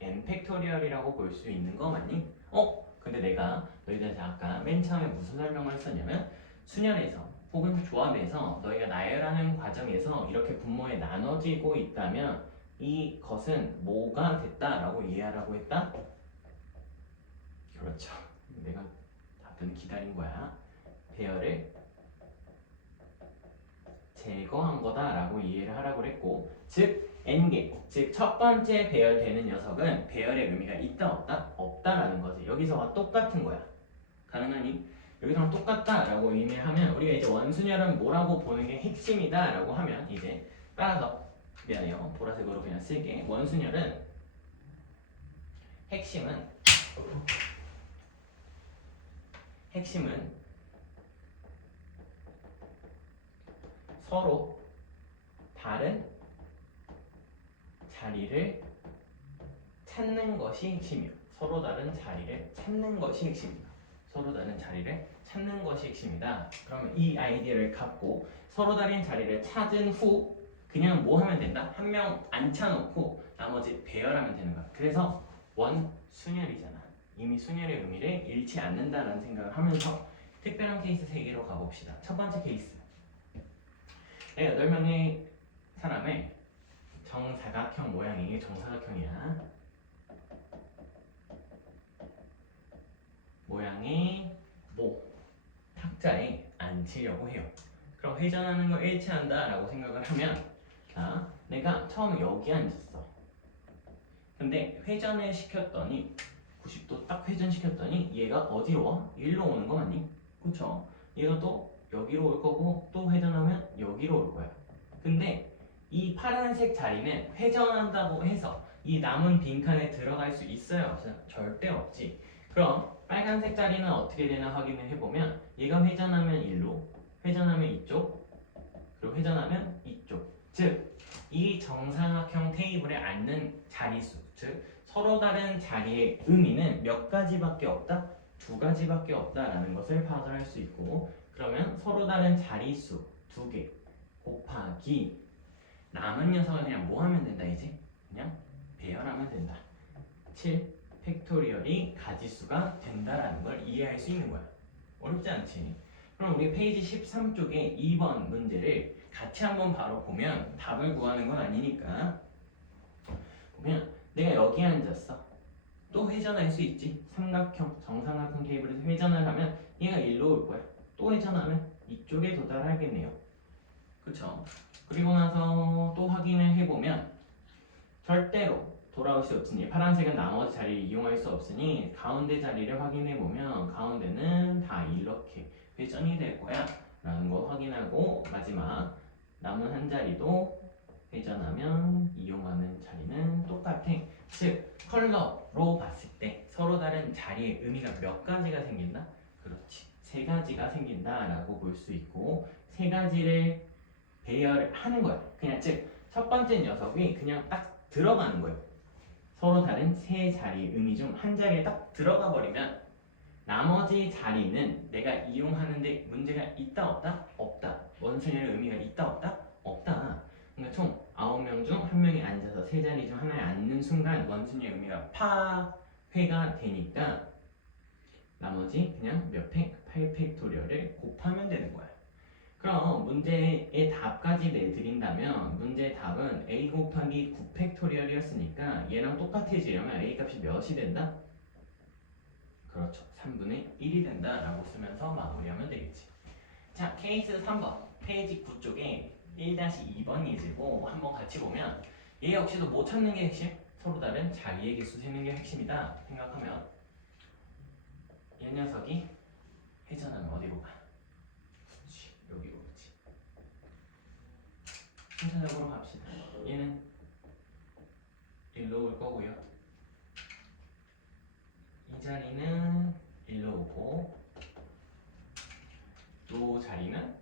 n 팩토리얼이라고 볼 수 있는 거 맞니? 근데 내가 너희들한테 아까 맨 처음에 무슨 설명을 했었냐면 순열에서 혹은 조합에서 너희가 나열하는 과정에서 이렇게 분모에 나눠지고 있다면 이것은 뭐가 됐다라고 이해하라고 했다? 그렇죠. 내가 답변 기다린 거야. 배열을 제거한 거다라고 이해를 하라고 했고, 즉 n개, 즉 첫 번째 배열되는 녀석은 배열의 의미가 있다 없다? 없다라는 거지. 여기서와 똑같은 거야. 가능하니? 여기서랑 똑같다라고 의미를 하면 우리가 이제 원순열은 뭐라고 보는 게 핵심이다라고 하면 이제 따라서 미안해요. 보라색으로 그냥 쓸게. 원순열은 핵심은 서로 다른 자리를 찾는 것이 핵심이요. 서로 다른 자리를 찾는 것이 핵심이다. 서로 다른 자리를 찾는 것이 핵심이다. 그러면 이 아이디어를 갖고 서로 다른 자리를 찾은 후 그냥 뭐 하면 된다? 한 명 앉혀놓고 나머지 배열하면 되는 거야. 그래서 원순열이잖아. 이미 순열의 의미를 잃지 않는다라는 생각을 하면서 특별한 케이스 3개로 가봅시다. 첫 번째 케이스. 8명의 사람을 정사각형 모양이 정사각형이야. 모양의 탁자에 앉히려고 해요. 그럼 회전하는 걸 일치한다 라고 생각을 하면 자, 내가 처음에 여기 앉았어. 근데 회전을 시켰더니 90도 딱 회전시켰더니 얘가 어디로 와? 일로 오는 거 맞니? 그쵸? 얘가 또 여기로 올 거고 또 회전하면 여기로 올 거야. 근데 이 파란색 자리는 회전한다고 해서 이 남은 빈칸에 들어갈 수 있어요? 없어요? 절대 없지. 그럼 빨간색 자리는 어떻게 되나 확인을 해보면 얘가 회전하면 일로, 회전하면 이쪽, 그리고 회전하면 이쪽. 즉, 이 정사각형 테이블에 앉는 자리수, 즉 서로 다른 자리의 의미는 몇 가지밖에 없다? 2가지밖에 없다라는 것을 파악을 할 수 있고, 그러면 서로 다른 자리수 2개 곱하기 남은 녀석을 그냥 뭐 하면 된다 이제? 그냥 배열하면 된다. 7 팩토리얼이 가지수가 된다라는 걸 이해할 수 있는 거야. 어렵지 않지? 그럼 우리 페이지 13쪽에 2번 문제를 같이 한번 바로 보면 답을 구하는 건 아니니까 보면 내가 여기 앉았어. 또 회전할 수 있지. 삼각형, 정삼각형 테이블에서 회전을 하면 얘가 일로 올 거야. 또 회전하면 이쪽에 도달하겠네요. 그쵸? 그리고 나서 또 확인을 해보면 절대로 돌아올 수 없으니 파란색은 나머지 자리를 이용할 수 없으니 가운데 자리를 확인해보면 가운데는 다 이렇게 회전이 될 거야 라는 거 확인하고 마지막 남은 한 자리도 회전하면 이용하는 자리는 똑같아. 즉 컬러로 봤을 때 서로 다른 자리의 의미가 몇 가지가 생긴다? 그렇지. 3가지가 생긴다 라고 볼 수 있고 3가지를 배열하는 거야. 그냥 즉 첫 번째 녀석이 그냥 딱 들어가는 거예요. 서로 다른 3자리의 의미 중 한 자리에 딱 들어가 버리면 나머지 자리는 내가 이용하는데 문제가 있다 없다? 없다. 원순열의 의미가 있다 없다? 없다. 그러니까 총 9명 중 1명이 앉아서 세 자리 중 하나에 앉는 순간 원순열의 의미가 파회가 되니까 나머지 그냥 몇 팩? 8팩토리얼을 곱하면 되는 거야. 그럼 문제의 답까지 내드린다면 문제의 답은 a 곱하기 9팩토리얼이었으니까 얘랑 똑같아지려면 a 값이 몇이 된다? 그렇죠. 3분의 1이 된다라고 쓰면서 마무리하면 되겠지. 자, 케이스 3번. 페이지 9쪽에 1-2번 예제고 한번 같이 보면 얘 역시도 못 찾는 게 핵심? 서로 다른 자리의 개수 세는 게 핵심이다 생각하면 이 녀석이 회전하면 어디로 가? 그렇지. 여기로 오지. 순서적으로 갑시다. 얘는 일로 올 거고요. 이 자리는 일로 오고 요 자리는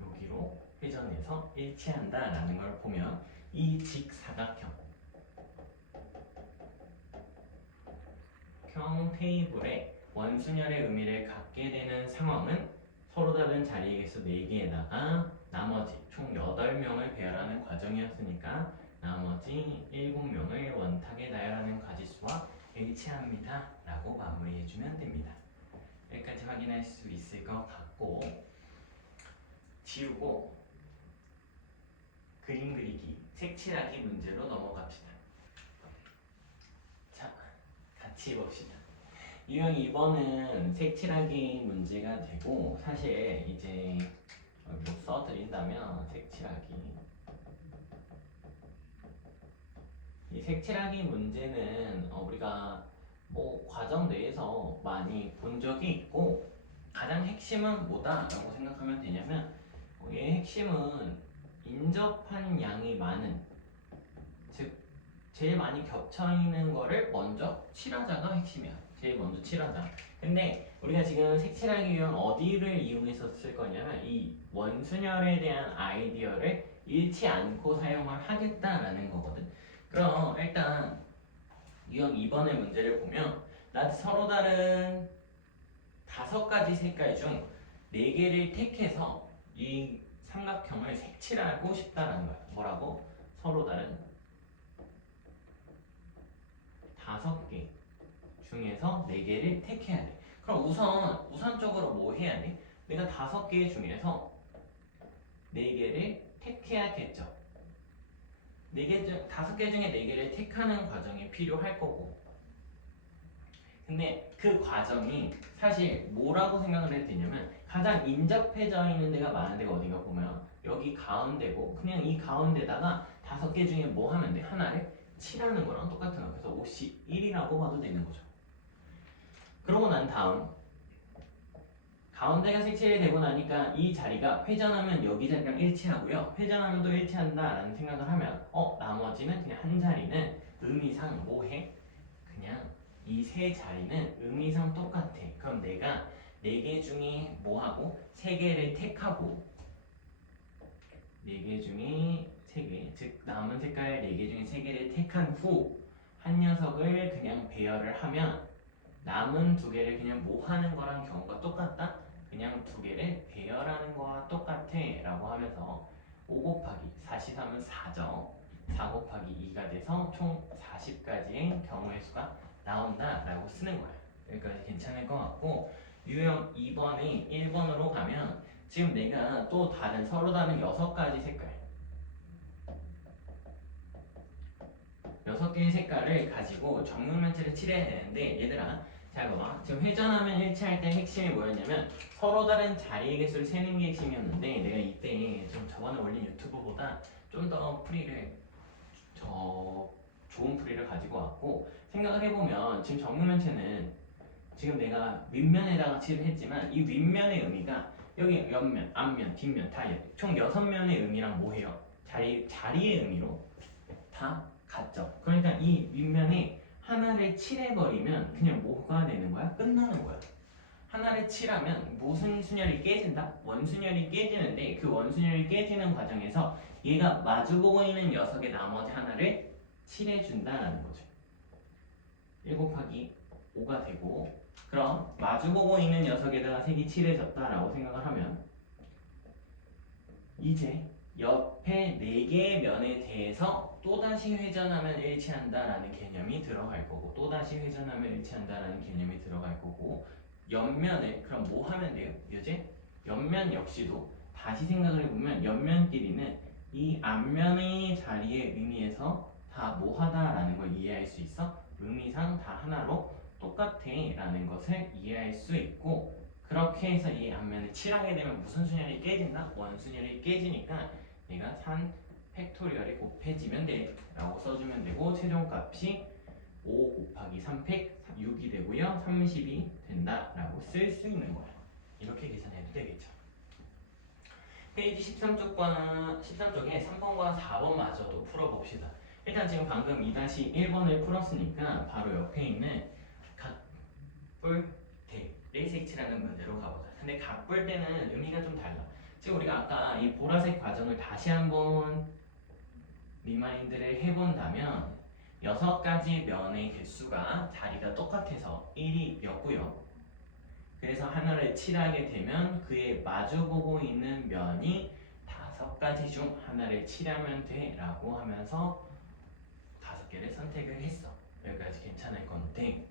여기로 회전해서 일치한다라는 걸 보면 이 직사각형 테이블에 원순열의 의미를 갖게 되는 상황은 서로 다른 자리의 개수 4개에다가 나머지 총 8명을 배열하는 과정이었으니까 나머지 7명을 원탁에 나열하는 가지수와 일치합니다 라고 마무리해주면 됩니다. 여기까지 확인할 수 있을 것 같고 지우고 그림 그리기, 색칠하기 문제로 넘어갑시다. 자, 같이 봅시다. 유형 2번은 색칠하기 문제가 되고 사실 이제 뭐 써드린다면 색칠하기 이 색칠하기 문제는 우리가 뭐 과정 내에서 많이 본 적이 있고 가장 핵심은 뭐다라고 생각하면 되냐면 얘의 핵심은 인접한 양이 많은 즉 제일 많이 겹쳐있는 거를 먼저 칠하자가 핵심이야. 제일 먼저 칠하자. 근데 우리가 지금 색칠하기 위한 어디를 이용해서 쓸 거냐면 이 원순열에 대한 아이디어를 잃지 않고 사용을 하겠다라는 거거든. 그럼 일단 유형 2번의 문제를 보면 나 서로 다른 5가지 색깔 중 4개를 택해서 이 삼각형을 색칠하고 싶다라는 거야. 뭐라고? 서로 다른 5개 중에서 4개를 택해야 돼. 그럼 우선적으로 뭐 해야 돼? 내가 5개 중에서 4개를 택해야겠죠. 5개 중에 4개를 택하는 과정이 필요할 거고. 근데 그 과정이 사실 뭐라고 생각을 해도 되냐면 가장 인접해져 있는 데가 많은 데가 어디가 보면 여기 가운데고 그냥 이 가운데다가 5개 중에 뭐 하면 돼? 하나를 칠하는 거랑 똑같은 거. 그래서 옷이 1이라고 봐도 되는 거죠. 그러고 난 다음 가운데가 색칠이 되고 나니까 이 자리가 회전하면 여기 자리랑 일치하고요. 회전하면 또 일치한다 라는 생각을 하면 나머지는 그냥 한 자리는 의미상 뭐해? 그냥 이 세 자리는 의미상 똑같아. 그럼 내가 4개 중에 뭐하고 3개를 택하고 4개 중에 3개 즉 남은 색깔 4개 중에 3개를 택한 후 한 녀석을 그냥 배열을 하면 남은 2개를 그냥 뭐 하는 거랑 경우가 똑같다? 그냥 2개를 배열하는 거와 똑같아 라고 하면서 5 곱하기 4×3은 4죠. 4 곱하기 2가 돼서 총 40가지의 경우의 수가 나온다 라고 쓰는 거야. 여기까지 괜찮을 것 같고 유형 2번이 1번으로 가면 지금 내가 또 다른 서로 다른 6가지 색깔 6개의 색깔을 가지고 정육면체를 칠해야 되는데 얘들아 잘 봐봐. 지금 회전하면 일치할 때 핵심이 뭐였냐면 서로 다른 자리의 개수를 세는 게 핵심이었는데 내가 이때 좀 저번에 올린 유튜브보다 좀 더 풀이를 좋은 풀이를 가지고 왔고 생각을 해보면 지금 정육면체는 지금 내가 윗면에다가 칠을 했지만 이 윗면의 의미가 여기 옆면, 앞면, 뒷면 다 총 6면의 의미랑 뭐해요? 자리의 의미로 다 같죠. 그러니까 이 윗면에 하나를 칠해버리면 그냥 뭐가 되는 거야? 끝나는 거야. 하나를 칠하면 무슨 순열이 깨진다? 원순열이 깨지는데 그 원순열이 깨지는 과정에서 얘가 마주보고 있는 녀석의 나머지 하나를 칠해준다라는 거죠. 1 곱하기 5가 되고 그럼 마주보고 있는 녀석에다가 색이 칠해졌다라고 생각을 하면 이제 옆에 4개의 면에 대해서 또다시 회전하면 일치한다라는 개념이 들어갈 거고 또다시 회전하면 일치한다라는 개념이 들어갈 거고 옆면에 그럼 뭐 하면 돼요? 이제 옆면 역시도 다시 생각을 해보면 옆면끼리는 이 앞면의 자리의 의미에서 다 뭐하다라는 걸 이해할 수 있어? 의미상 다 하나로 똑같아 라는 것을 이해할 수 있고 그렇게 해서 이 앞면을 칠하게 되면 무슨 순열이 깨진다? 원순열이 깨지니까 얘가 3 팩토리얼이 곱해지면 돼 라고 써주면 되고 최종값이 5 곱하기 3팩 6이 되고요 30이 된다 라고 쓸 수 있는 거야. 이렇게 계산해도 되겠죠. 페이지 13쪽에 3번과 4번마저도 풀어봅시다. 일단 지금 방금 2-1번을 풀었으니까 바로 옆에 있는 각뿔대를 색칠하는 문제로 가보자. 근데 각뿔대는 의미가 좀 달라. 지금 우리가 아까 이 보라색 과정을 다시 한번 리마인드를 해본다면 6가지 면의 개수가 자리가 똑같아서 1이였고요. 그래서 하나를 칠하게 되면 그의 마주보고 있는 면이 5가지 중 하나를 칠하면 돼 라고 하면서 5개를 선택을 했어. 여기까지 괜찮을 건데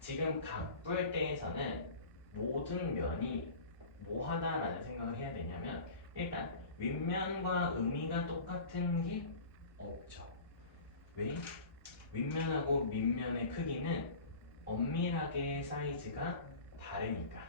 지금 각뿔대에서는 모든 면이 뭐하다라는 생각을 해야 되냐면 일단 윗면과 의미가 똑같은 게 없죠. 왜? 윗면하고 밑면의 크기는 엄밀하게 사이즈가 다르니까.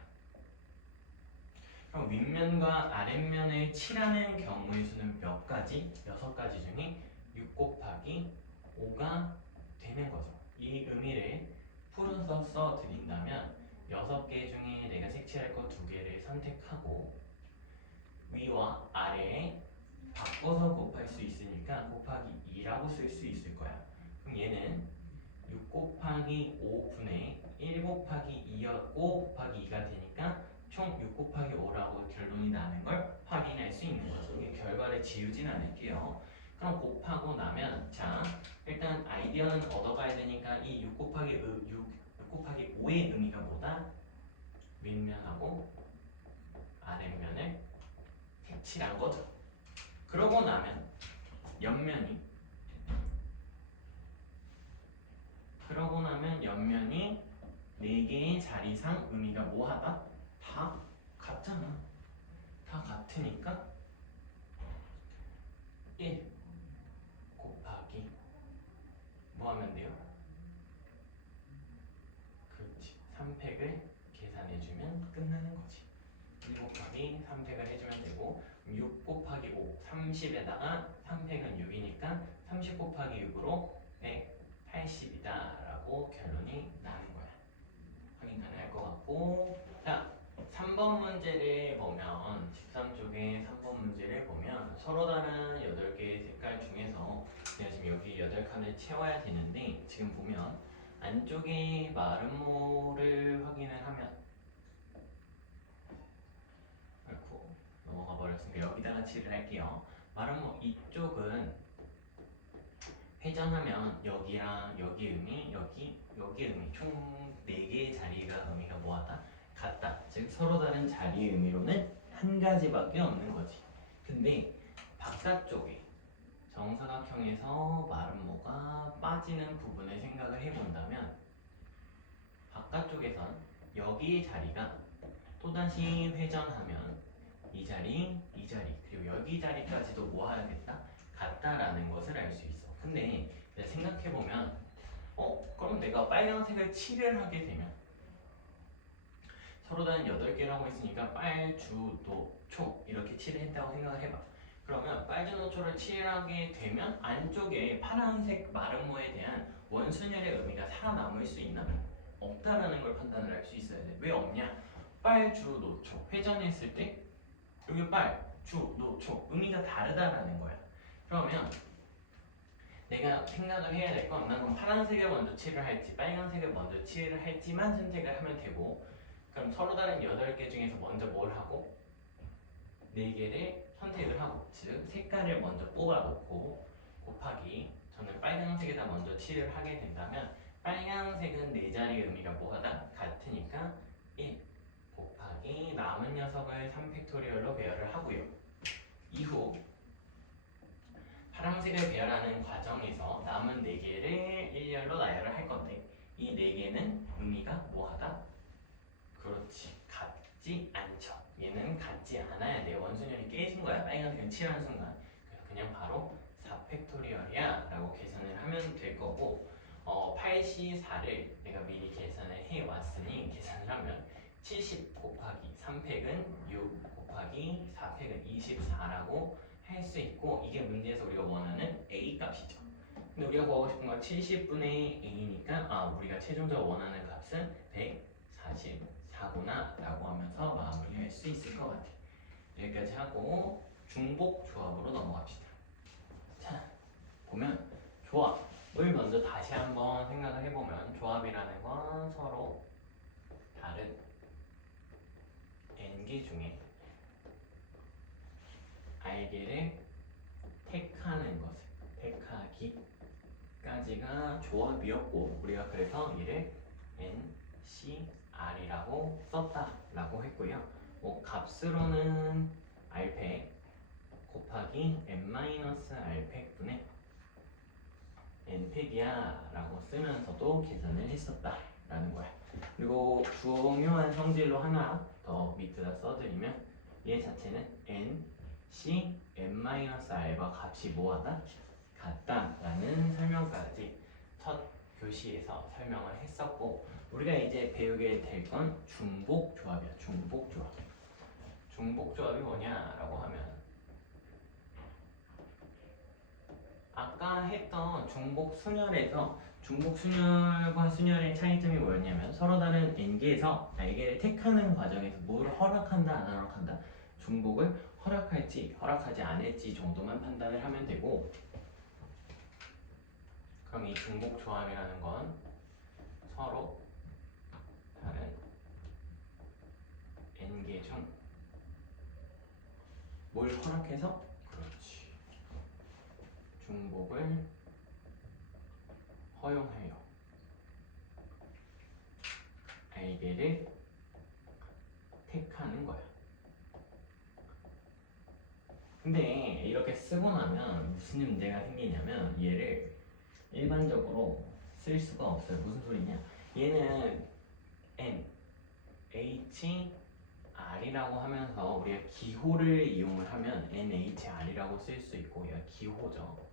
그럼 윗면과 아랫면을 칠하는 경우의 수는 몇 가지? 6가지 중에 6 곱하기 5가 되는 거죠. 이 의미를 풀어서 써드린다면 6개 중에 내가 색칠할 거 2개를 선택하고 위와 아래에 바꿔서 곱할 수 있으니까 곱하기 2라고 쓸 수 있을 거야. 그럼 얘는 6 곱하기 5분의 1 곱하기 2였고 곱하기 2가 되니까 총 6 곱하기 5라고 결론이 나는 걸 확인할 수 있는 거죠. 이게 결과를 지우진 않을게요. 그럼 곱하고 나면 자 일단 아이디어는 얻어가야 되니까 이 6 곱하기 5의 의미가 뭐다? 윗면하고 아랫면을 색칠한 거죠. 그러고 나면 옆면이 4개의 자리상 의미가 뭐하다? 다 같잖아. 다 같으니까 1 곱하기 뭐 하면 돼요? 그렇지. 3팩을 계산해주면 끝나는 거지. 1 곱하기 3팩을 해주면 되고 6 곱하기 5, 30에다가 3팩은 6이니까 30 곱하기 6으로 180이다 라고 결론이 나는 거야. 확인 가능할 것 같고 자 3번 문제를 보면 13쪽에 3번 문제를 보면 서로 다른 8개의 색깔 중에서 내가 지금 여기 8칸을 채워야 되는데 지금 보면 안쪽에 마름모를 확인을 하면 아이고 넘어가 버렸으니까 여기다가 칠을 할게요. 마름모 이쪽은 회전하면 여기랑 여기 의미, 여기 의미 총 4개의 자리가 의미가 뭐하다? 같다. 즉 서로 다른 자리의 의미로는 한 가지밖에 없는 거지. 근데 바깥쪽에 정사각형에서 마름모가 빠지는 부분을 생각을 해본다면 바깥쪽에선 여기의 자리가 또다시 회전하면 이 자리, 그리고 여기 자리까지도 뭐 해야겠다? 같다라는 것을 알 수 있어. 근데 생각해보면 그럼 내가 빨간색을 칠을 하게 되면 서로 다른 8개라고 했으니까 빨, 주, 노, 초 이렇게 칠을 했다고 생각을 해봐. 그러면 빨주노초를 칠하게 되면 안쪽에 파란색 마름모에 대한 원순열의 의미가 살아남을 수 있나? 없다라는 걸 판단을 할 수 있어야 돼. 왜 없냐? 빨, 주, 노, 초 회전했을 때 여기 빨, 주, 노, 초 의미가 다르다라는 거야. 그러면 내가 생각을 해야 될 건 나는 파란색을 먼저 칠을 할지 빨간색을 먼저 칠을 할지만 선택을 하면 되고 그럼 서로 다른 8개 중에서 먼저 뭘 하고 4개를 선택을 하고 즉 색깔을 먼저 뽑아 놓고 곱하기 저는 빨간색에다 먼저 칠을 하게 된다면 빨간색은 네 자리 의미가 뭐하다? 같으니까 1 곱하기 남은 녀석을 3팩토리얼로 배열을 하고요. 이후 파란색을 배열하는 과정에서 남은 4개를 일렬로 나열을 할 건데 이 4개는 의미가 뭐하다? 그렇지, 같지 않죠. 얘는 같지 않아야 돼. 원순열이 깨진 거야. 빨간색은 칠하는 순간. 그래서 그냥 바로 4팩토리얼이야 라고 계산을 하면 될 거고 8C4를 내가 미리 계산을 해왔으니 계산을 하면 70 곱하기 3팩은 6 곱하기 4팩은 24라고 할 수 있고 이게 문제에서 우리가 원하는 A 값이죠. 근데 우리가 구하고 싶은 건 70분의 A니까 우리가 최종적으로 원하는 값은 144구나 라고 하면서 마무리할 수 있을 것 같아. 여기까지 하고 중복 조합으로 넘어갑시다. 자, 보면 조합을 먼저 다시 한번 생각을 해보면 조합이라는 건 서로 다른 n개 중에 알게를 택하는 것을 택하기까지가 조합이었고 우리가 그래서 이를 NCR이라고 썼다라고 했고요. 값으로는 R팩 곱하기 n-R팩분의 n팩이야 라고 쓰면서도 계산을 했었다라는 거야. 그리고 중요한 성질로 하나 더 밑에다 써드리면 얘 자체는 n, c, n-r과 값이 뭐하다? 같다라는 설명까지 첫 교시에서 설명을 했었고 우리가 이제 배우게 될 건 중복조합이야. 중복조합. 중복조합이 뭐냐라고 하면 아까 했던 중복순열에서 중복순열과 순열의 차이점이 뭐였냐면 서로 다른 n개에서 날개를 택하는 과정에서 뭘 허락한다 안 허락한다 중복을 허락할지 허락하지 않을지 정도만 판단을 하면 되고 그럼 이 중복조합이라는 건 서로 다른 n개 중 뭘 허락해서? 그렇지. 중복을 허용하여 알게를 택하는 거야. 근데 이렇게 쓰고 나면 무슨 문제가 생기냐면 얘를 일반적으로 쓸 수가 없어요. 무슨 소리냐? 얘는 N, H, R이라고 하면서 우리가 기호를 이용을 하면 NHR이라고 쓸 수 있고 얘가 기호죠.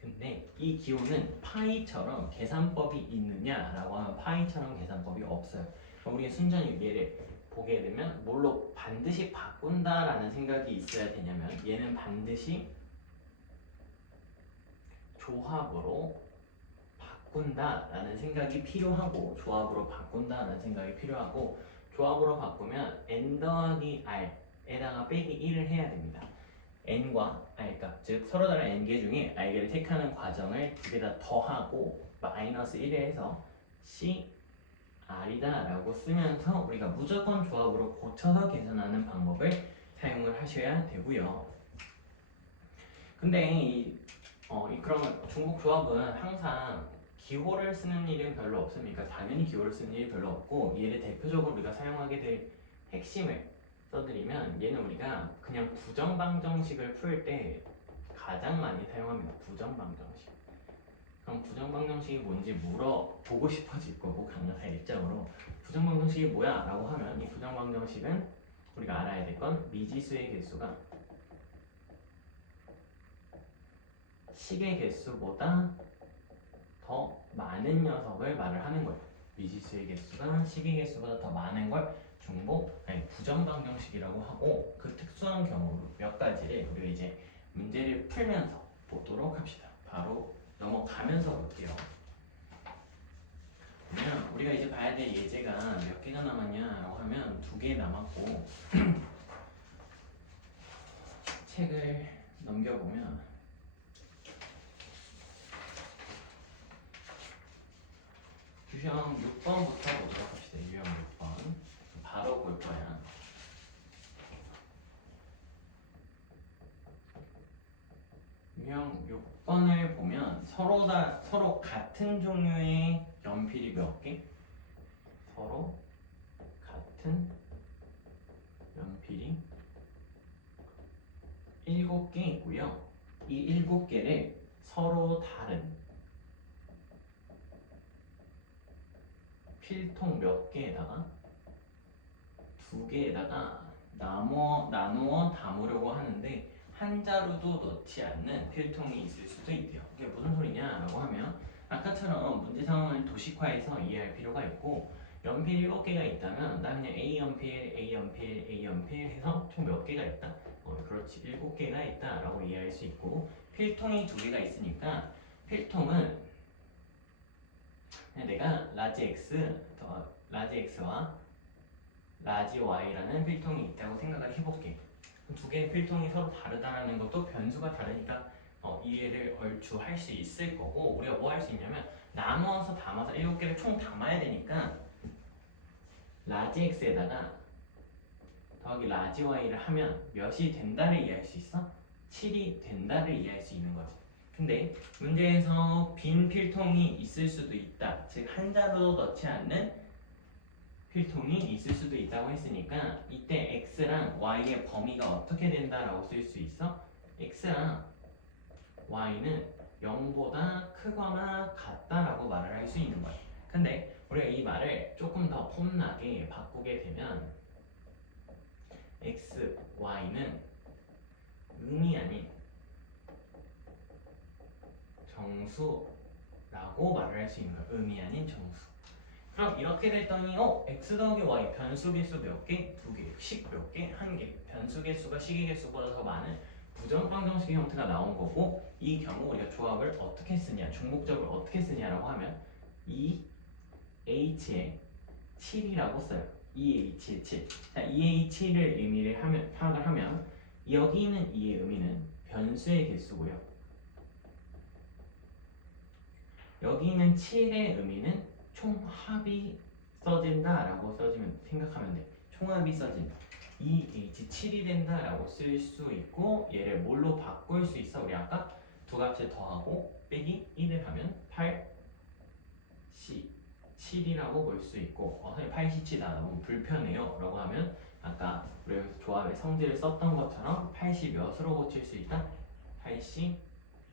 근데 이 기호는 파이처럼 계산법이 있느냐라고 하면 파이처럼 계산법이 없어요. 그럼 우리가 순전히 얘를 보게 되면 뭘로 반드시 바꾼다라는 생각이 있어야 되냐면 얘는 반드시 조합으로 바꾼다라는 생각이 필요하고 조합으로 바꾼다라는 생각이 필요하고 조합으로 바꾸면 n 더하기 r에다가 빼기 1을 해야 됩니다. n과 r값 즉 서로 다른 n개 중에 r개를 택하는 과정을 두 개 다 더하고 마이너스 1을 해서 c r이다 라고 쓰면서 우리가 무조건 조합으로 고쳐서 계산하는 방법을 사용을 하셔야 되고요. 근데 그러면 중복 조합은 항상 기호를 쓰는 일은 별로 없습니까? 당연히 기호를 쓰는 일이 별로 없고 얘를 대표적으로 우리가 사용하게 될 핵심을 써드리면 얘는 우리가 그냥 부정방정식을 풀 때 가장 많이 사용합니다. 부정방정식. 그럼 부정방정식이 뭔지 물어보고 싶어질 거고 강사 입장으로 부정방정식이 뭐야? 라고 하면 이 부정방정식은 우리가 알아야 될 건 미지수의 개수가 식의 개수보다 더 많은 녀석을 말을 하는 거예요. 미지수의 개수가 식의 개수보다 더 많은 걸 부정방정식이라고 하고 그 특수한 경우로 몇 가지를 우리가 이제 문제를 풀면서 보도록 합시다. 바로 넘어가면서 볼게요. 그러면 우리가 이제 봐야 될 예제가 몇 개가 남았냐라고 하면 2개 남았고 책을 넘겨보면 유형 6번부터 보도록 합시다. 유형 6번 바로 볼 거야. 유형 6번을 보면 하면 서로 같은 종류의 연필이 몇 개? 서로 같은 연필이 7개 있고요. 이 7개를 서로 다른 필통 몇 개에다가 2개에다가 나누어 담으려고 하는데 한 자루도 넣지 않는 필통이 있을 수도 있대요. 이게 무슨 소리냐라고 하면 아까처럼 문제 상황을 도식화해서 이해할 필요가 있고 연필 7개가 있다면 나 그냥 A 연필, A 연필, A 연필 해서 총 몇 개가 있다? 그렇지 7개가 있다라고 이해할 수 있고 필통이 2개가 있으니까 필통은 그냥 내가 라지 X, 라지 X와 라지 Y라는 필통이 있다고 생각을 해볼게. 두 개의 필통이 서로 다르다는 것도 변수가 다르니까 이해를 얼추 할 수 있을 거고 우리가 뭐 할 수 있냐면 나누어서 담아서 7개를 총 담아야 되니까 라지 X에다가 더하기 라지 Y를 하면 몇이 된다를 이해할 수 있어? 7이 된다를 이해할 수 있는 거지. 근데 문제에서 빈 필통이 있을 수도 있다. 즉 한 자루도 넣지 않는 필통이 있을 수도 있다고 했으니까 이때 x랑 y의 범위가 어떻게 된다라고 쓸 수 있어? x랑 y는 0보다 크거나 같다라고 말을 할 수 있는 거야. 근데 우리가 이 말을 조금 더 폼나게 바꾸게 되면 x, y는 음이 아닌 정수라고 말을 할 수 있는 거야. 음이 아닌 정수. 그럼 이렇게 됐더니 x 더하기 y 변수 개수 몇 개? 2개, 식 몇 개? 1개. 변수 개수가 식의 개수보다 더 많은 부정방정식 형태가 나온 거고 이 경우 우리가 조합을 어떻게 쓰냐, 중복적으로 어떻게 쓰냐라고 하면 2h에 7이라고 써요. 2h에 7. 자, 2의 7을 의미를 파악을 하면 여기 있는 2의 의미는 변수의 개수고요. 여기 있는 7의 의미는 총합이 써진다라고 생각하면 돼. 총합이 써진다. 2H7이 된다라고 쓸 수 있고 얘를 뭘로 바꿀 수 있어? 우리 아까 두 값을 더하고 빼기 1을 하면 8C7이라고 볼 수 있고 선생님 8C7다 너무 불편해요 라고 하면 아까 우리 조합의 성질을 썼던 것처럼 8C 몇으로 고칠 수 있다? 8C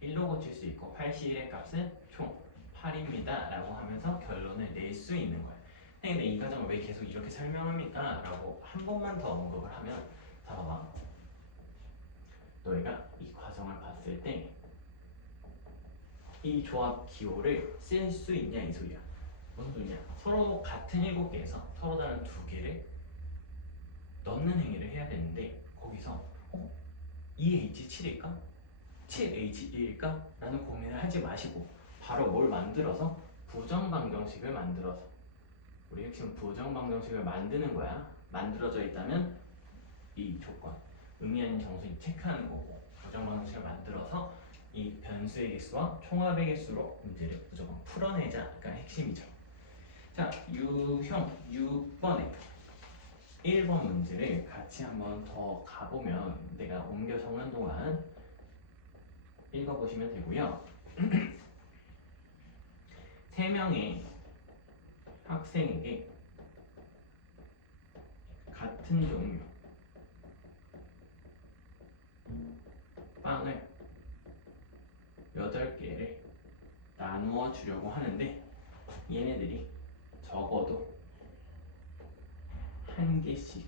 1로 고칠 수 있고 8C1의 값은 총 8입니다 라고 하면서 결론을 낼 수 있는 거예요. 근데 이 과정을 왜 계속 이렇게 설명합니까? 라고 한 번만 더 언급을 하면 자 봐봐, 너희가 이 과정을 봤을 때 이 조합 기호를 쓸 수 있냐 이 소리야. 뭔 소리냐? 서로 같은 7개에서 서로 다른 2개를 넣는 행위를 해야 되는데 거기서 2H7일까? 7H1일까? 라는 고민을 하지 마시고 바로 뭘 만들어서 부정방정식을 만들어서 우리 핵심 부정방정식을 만드는 거야. 만들어져 있다면 이 조건 의미 아닌 정수인 체크하는 거고 부정방정식을 만들어서 이 변수의 개수와 총합의 개수로 문제를 무조건 풀어내자가 핵심이죠. 자, 유형 6번에 1번 문제를 같이 한번 더 가보면 내가 옮겨 적는 동안 읽어보시면 되고요. 3명의 학생에게 같은 종류 빵을 8개를 나누어 주려고 하는데 얘네들이 적어도 1개씩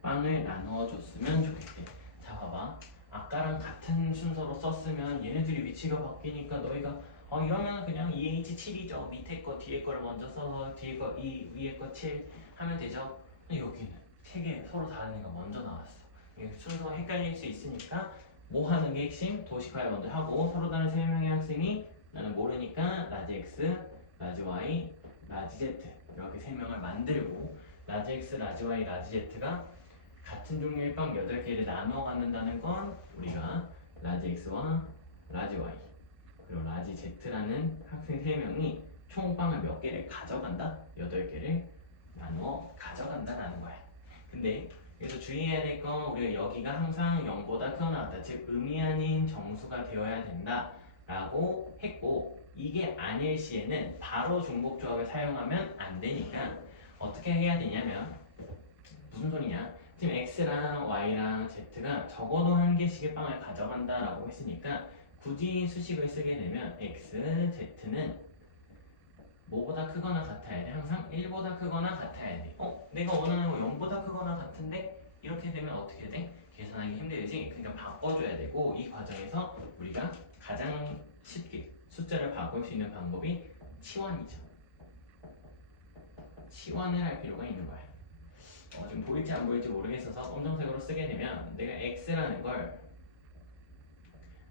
빵을 나누어 줬으면 좋겠대. 자 봐봐, 아까랑 같은 순서로 썼으면 얘네들이 위치가 바뀌니까 너희가 이러면 그냥 2H7이죠. 밑에 거 뒤에 거를 먼저 써서 뒤에 거 2 위에 거 7 하면 되죠. 근데 여기는 3개 서로 다른 애가 먼저 나왔어. 이게 순서 헷갈릴 수 있으니까 뭐 하는 게 핵심? 도식화를 먼저 하고 서로 다른 3명의 학생이 나는 모르니까 라지 X, 라지 Y, 라지 Z 이렇게 3명을 만들고 라지 X, 라지 Y, 라지 Z가 같은 종류의 빵 8개를 나눠 갖는다는 건 우리가 라지 X와 라지 Y 그리고 라지 Z라는 학생 3명이 총 빵을 몇 개를 가져간다? 8개를 나누어 가져간다라는 거야. 근데 그래서 주의해야 될 건 우리가 여기가 항상 0보다 크거나 같다. 즉 의미 아닌 정수가 되어야 된다 라고 했고, 이게 아닐 시에는 바로 중복조합을 사용하면 안 되니까 어떻게 해야 되냐면, 무슨 소리냐, 지금 x랑 y랑 z가 적어도 한 개씩의 빵을 가져간다 라고 했으니까 굳이 수식을 쓰게 되면 x, z는 뭐보다 크거나 같아야 돼. 항상 1보다 크거나 같아야 돼. 내가 원하는 거 0보다 크거나 같은데 이렇게 되면 어떻게 돼? 계산하기 힘들지. 그러니까 바꿔줘야 되고, 이 과정에서 우리가 가장 쉽게 숫자를 바꿀 수 있는 방법이 치환이죠. 치환을 할 필요가 있는 거야. 지금 보일지 안 보일지 모르겠어서 검정색으로 쓰게 되면, 내가 x라는 걸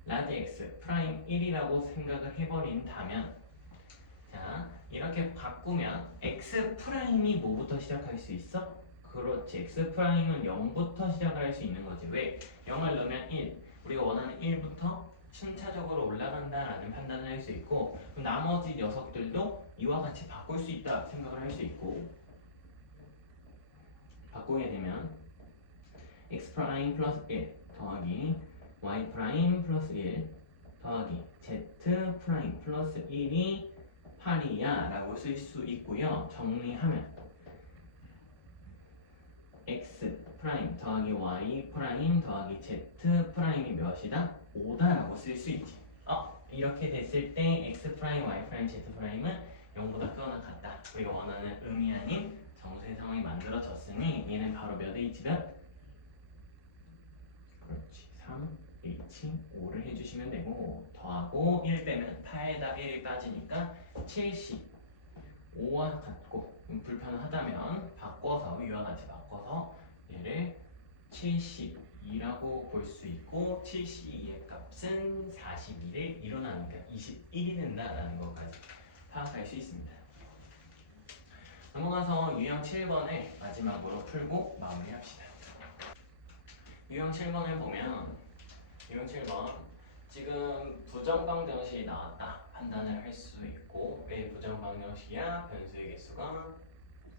라지 x 프라임 1이라고 생각을 해버린다면, 자, 이렇게 바꾸면 x 프라임이 뭐부터 시작할 수 있어? 그렇지, x 프라임은 0부터 시작할 수 있는 거지. 왜? 0을 넣으면 1, 우리가 원하는 1부터 순차적으로 올라간다라는 판단을 할 수 있고, 그럼 나머지 녀석들도 이와 같이 바꿀 수 있다 생각을 할 수 있고, 바꾸게 되면 x 프라임 플러스 1 더하기 y 프라임 플러스 1 더하기 z 프라임 플러스 1이 8이야 라고 쓸 수 있고요. 정리하면 x 프라임 더하기 y 프라임 더하기 z 프라임이 몇이다? 5다 라고 쓸 수 있지. 이렇게 됐을 때 x 프라임, y 프라임, z 프라임은 0보다 크거나 같다. 우리가 원하는 의미 아닌 정수의 상황이 만들어졌으니 얘는 바로 몇 h면? 그렇지, 3h 5를 해주시면 되고, 더하고 1 빼면 8에다 1이 빠지니까 7c 5와 같고, 불편하다면 바꿔서 이와 같이 바꿔서 얘를 72라고 볼 수 있고, 72의 값은 42를 일어나니까 21이 된다라는 것까지 파악할 수 있습니다. 넘어가서 유형 7번을 마지막으로 풀고 마무리합시다. 유형 7번을 보면, 유형 7번 지금 부정방정식이 나왔다 판단을 할 수 있고, 왜 부정방정식이야? 변수의 개수가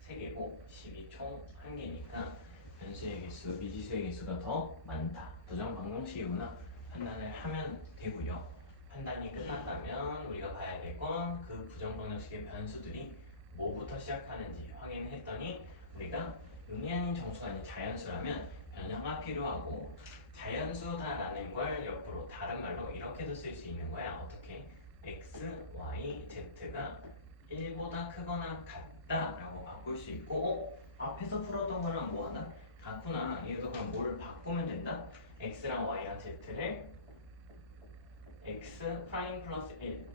3개고 12 총 1개니까 변수의 개수, 미지수의 개수가 더 많다. 부정방정식이구나 판단을 하면 되고요. 판단이 끝났다면 우리가 봐야 될 건 그 부정방정식의 변수들이 뭐부터 시작하는지 확인했더니, 우리가 의미 아닌 정수가 아닌 자연수라면 변형가 필요하고, 자연수다라는 걸 옆으로 다른 말로 이렇게도 쓸 수 있는 거야. 어떻게? x, y, z가 1보다 크거나 같다라고 바꿀 수 있고, 앞에서 풀었던 거랑 뭐하나? 같구나. 얘도 그럼 뭘 바꾸면 된다? x랑 y랑 z를 x 프라임 플러스 1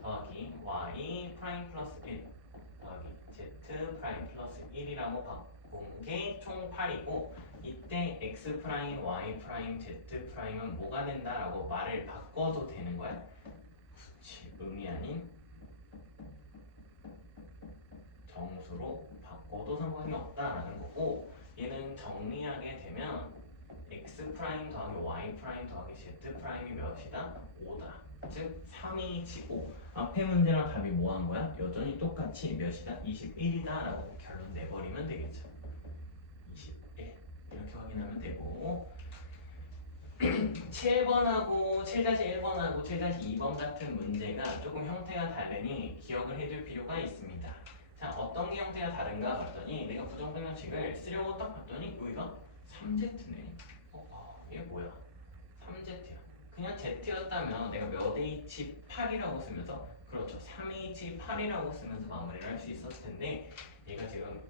더하기 y 프라임 플러스 1 더하기 z 프라임 플러스 1이라고 바꾼 게 총 8이고, 이때 x 프라임, y 프라임, z 프라임은 뭐가 된다라고 말을 바꿔도 되는 거야. 그렇지, 의미 아닌 정수로 바꿔도 상관이 없다라는 거고, 얘는 정리하게 되면 x 프라임 더하기 y 프라임 더하기 z 프라임이 몇이다? 5다. 즉 3이지고, 앞에 문제랑 답이 뭐 한 거야? 여전히 똑같이 몇이다? 21이다 라고 결론 내버리면 되겠죠. 21 이렇게 확인하면 되고, 7번하고 7-1번하고 7-2번 같은 문제가 조금 형태가 다르니 기억을 해둘 필요가 있습니다. 자, 어떤 게 형태가 다른가 봤더니, 내가 부정방정식을 쓰려고 딱 봤더니 여기가 3z네. 이게 뭐야? 3z야. 그냥 z였다면 내가 몇 h 8이라고 쓰면서, 그렇죠, 3h 8이라고 쓰면서 마무리를 할 수 있었을 텐데, 얘가 지금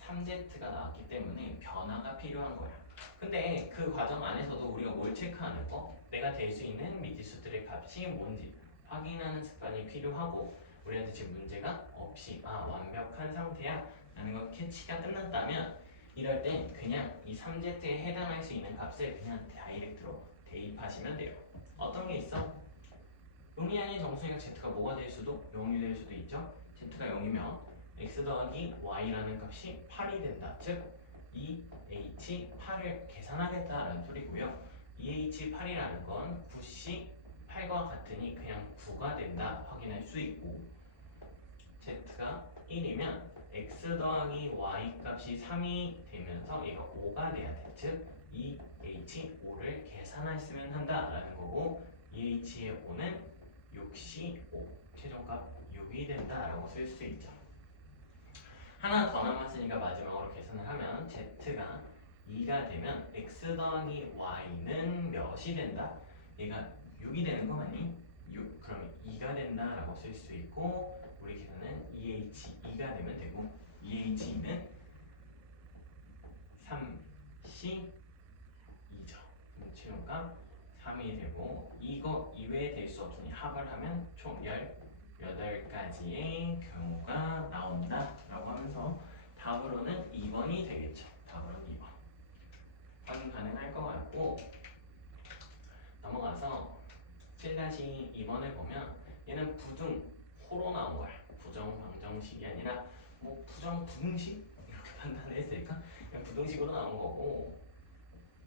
3z가 나왔기 때문에 변화가 필요한 거야. 근데 그 과정 안에서도 우리가 뭘 체크하는 거? 내가 될 수 있는 미지수들의 값이 뭔지 확인하는 습관이 필요하고, 우리한테 지금 문제가 없이 완벽한 상태야 라는 거 캐치가 끝났다면, 이럴 땐 그냥 이 3z에 해당할 수 있는 값을 그냥 다이렉트로 대입하시면 돼요. 어떤 게 있어? 의미 아닌 정수니까 z가 뭐가 될 수도? 0이 될 수도 있죠. z가 0이면 x 더하기 y라는 값이 8이 된다. 즉 2h8을 계산하겠다라는 소리고요. 2h8이라는 건 9c 8과 같으니 그냥 9가 된다 확인할 수 있고, z가 1이면 x 더하기 y 값이 3이 되면서 얘가 5가 돼야 돼. 즉 2h5를 계산했으면 한다라는 거고 2h의 5는 6시 5 최종값 6이 된다라고 쓸 수 있죠. 하나 더 남았으니까 마지막으로 계산을 하면 z가 2가 되면 x 더하기 y는 몇이 된다? 얘가 6이 되는 거 맞니? 6 그러면 2가 된다라고 쓸 수 있고 우리 계산은 2h2가 되면 되고 2h2는 3c 2죠. 최종값 3이 되고 이거 이외에 될 수 없으니 합을 하면 총 18가지의 경우가 나온다 라고 하면서 답으로는 2번이 되겠죠. 답으로는 2번 확인 가능할 것 같고 넘어가서 7-2번을 보면 얘는 부등 호로 나온 거야. 부정 방정식이 아니라 뭐 부정 부등식 이렇게 판단을 했으니까 그냥 부등식으로 나온 거고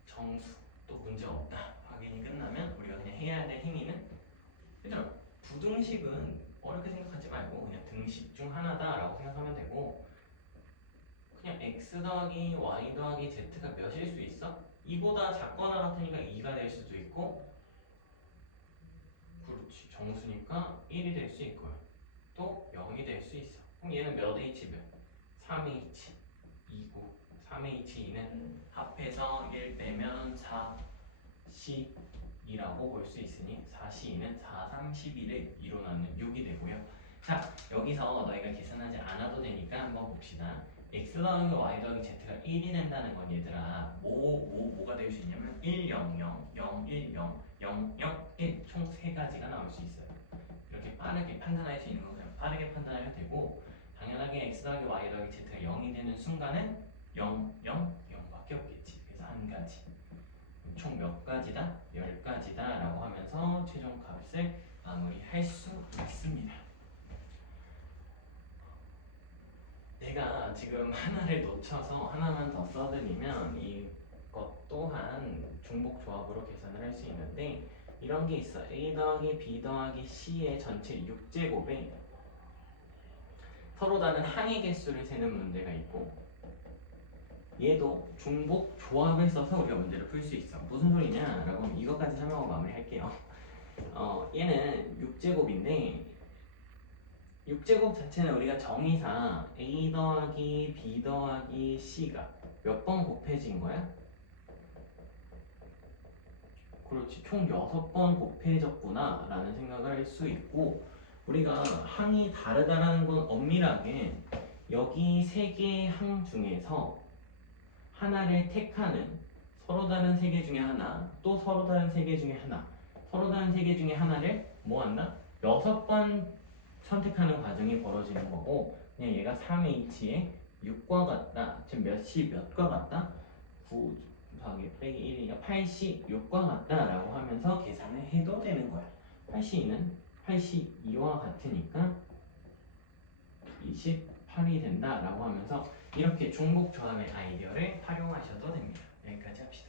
정수 또 문제 없다 확인이 끝나면 우리가 그냥 해야 될 행위는 그죠? 부등식은 어렵게 생각하지 말고 그냥 등식 중 하나다라고 생각하면 되고 그냥 x 더하기 y 더하기 z가 몇일 수 있어? 2보다 작거나 같으니까 2가 될 수도 있고 그렇지 정수니까 1이 될 수 있고요 또 0이 될 수 있어. 그럼 얘는 몇 h면? 3h 2고 3h2는 합해서 1 빼면 4c2라고 볼 수 있으니 4c2는 4, 3, 11의 2로 나누면 6이 되고요. 자 여기서 너희가 계산하지 않아도 되니까 한번 봅시다. x 더하기 y 더하기 z가 1이 된다는 건 얘들아 뭐가 될 수 있냐면 1, 0, 0, 0, 1, 0, 0, 0, 1 총 3가지가 나올 수 있어요. 이렇게 빠르게 판단할 수 있는 건 그냥 빠르게 판단해도 되고 당연하게 x 더하기 y 더하기 z가 0이 되는 순간은 0, 0, 0밖에 없겠지. 그래서 한 가지 총 몇 가지다? 10가지다 라고 하면서 최종 값을 마무리할 수 있습니다. 내가 지금 하나를 놓쳐서 하나만 더 써드리면 이것 또한 중복 조합으로 계산을 할 수 있는데 이런 게 있어. a 더하기 b 더하기 c의 전체 6제곱에 서로 다른 항의 개수를 세는 문제가 있고 얘도 중복 조합을 써서 우리가 문제를 풀 수 있어. 무슨 소리냐? 라고 하면 이것까지 설명하고 마무리할게요. 얘는 6제곱인데 6제곱 자체는 우리가 정의상 a 더하기 b 더하기 c가 몇 번 곱해진 거야? 그렇지 총 6번 곱해졌구나 라는 생각을 할 수 있고 우리가 항이 다르다라는 건 엄밀하게 여기 3개의 항 중에서 하나를 택하는 서로 다른 3개 중에 하나 또 서로 다른 3개 중에 하나 서로 다른 3개 중에 하나를 뭐 한다? 6번 선택하는 과정이 벌어지는 거고 그냥 얘가 3h의 6과 같다 지금 몇과 같다? 9 더하기 빼기 1이니까 86과 같다 라고 하면서 계산을 해도 되는 거야. 82는 82와 같으니까 28이 된다 라고 하면서 이렇게 중복 조합의 아이디어를 활용하셔도 됩니다. 여기까지 합시다.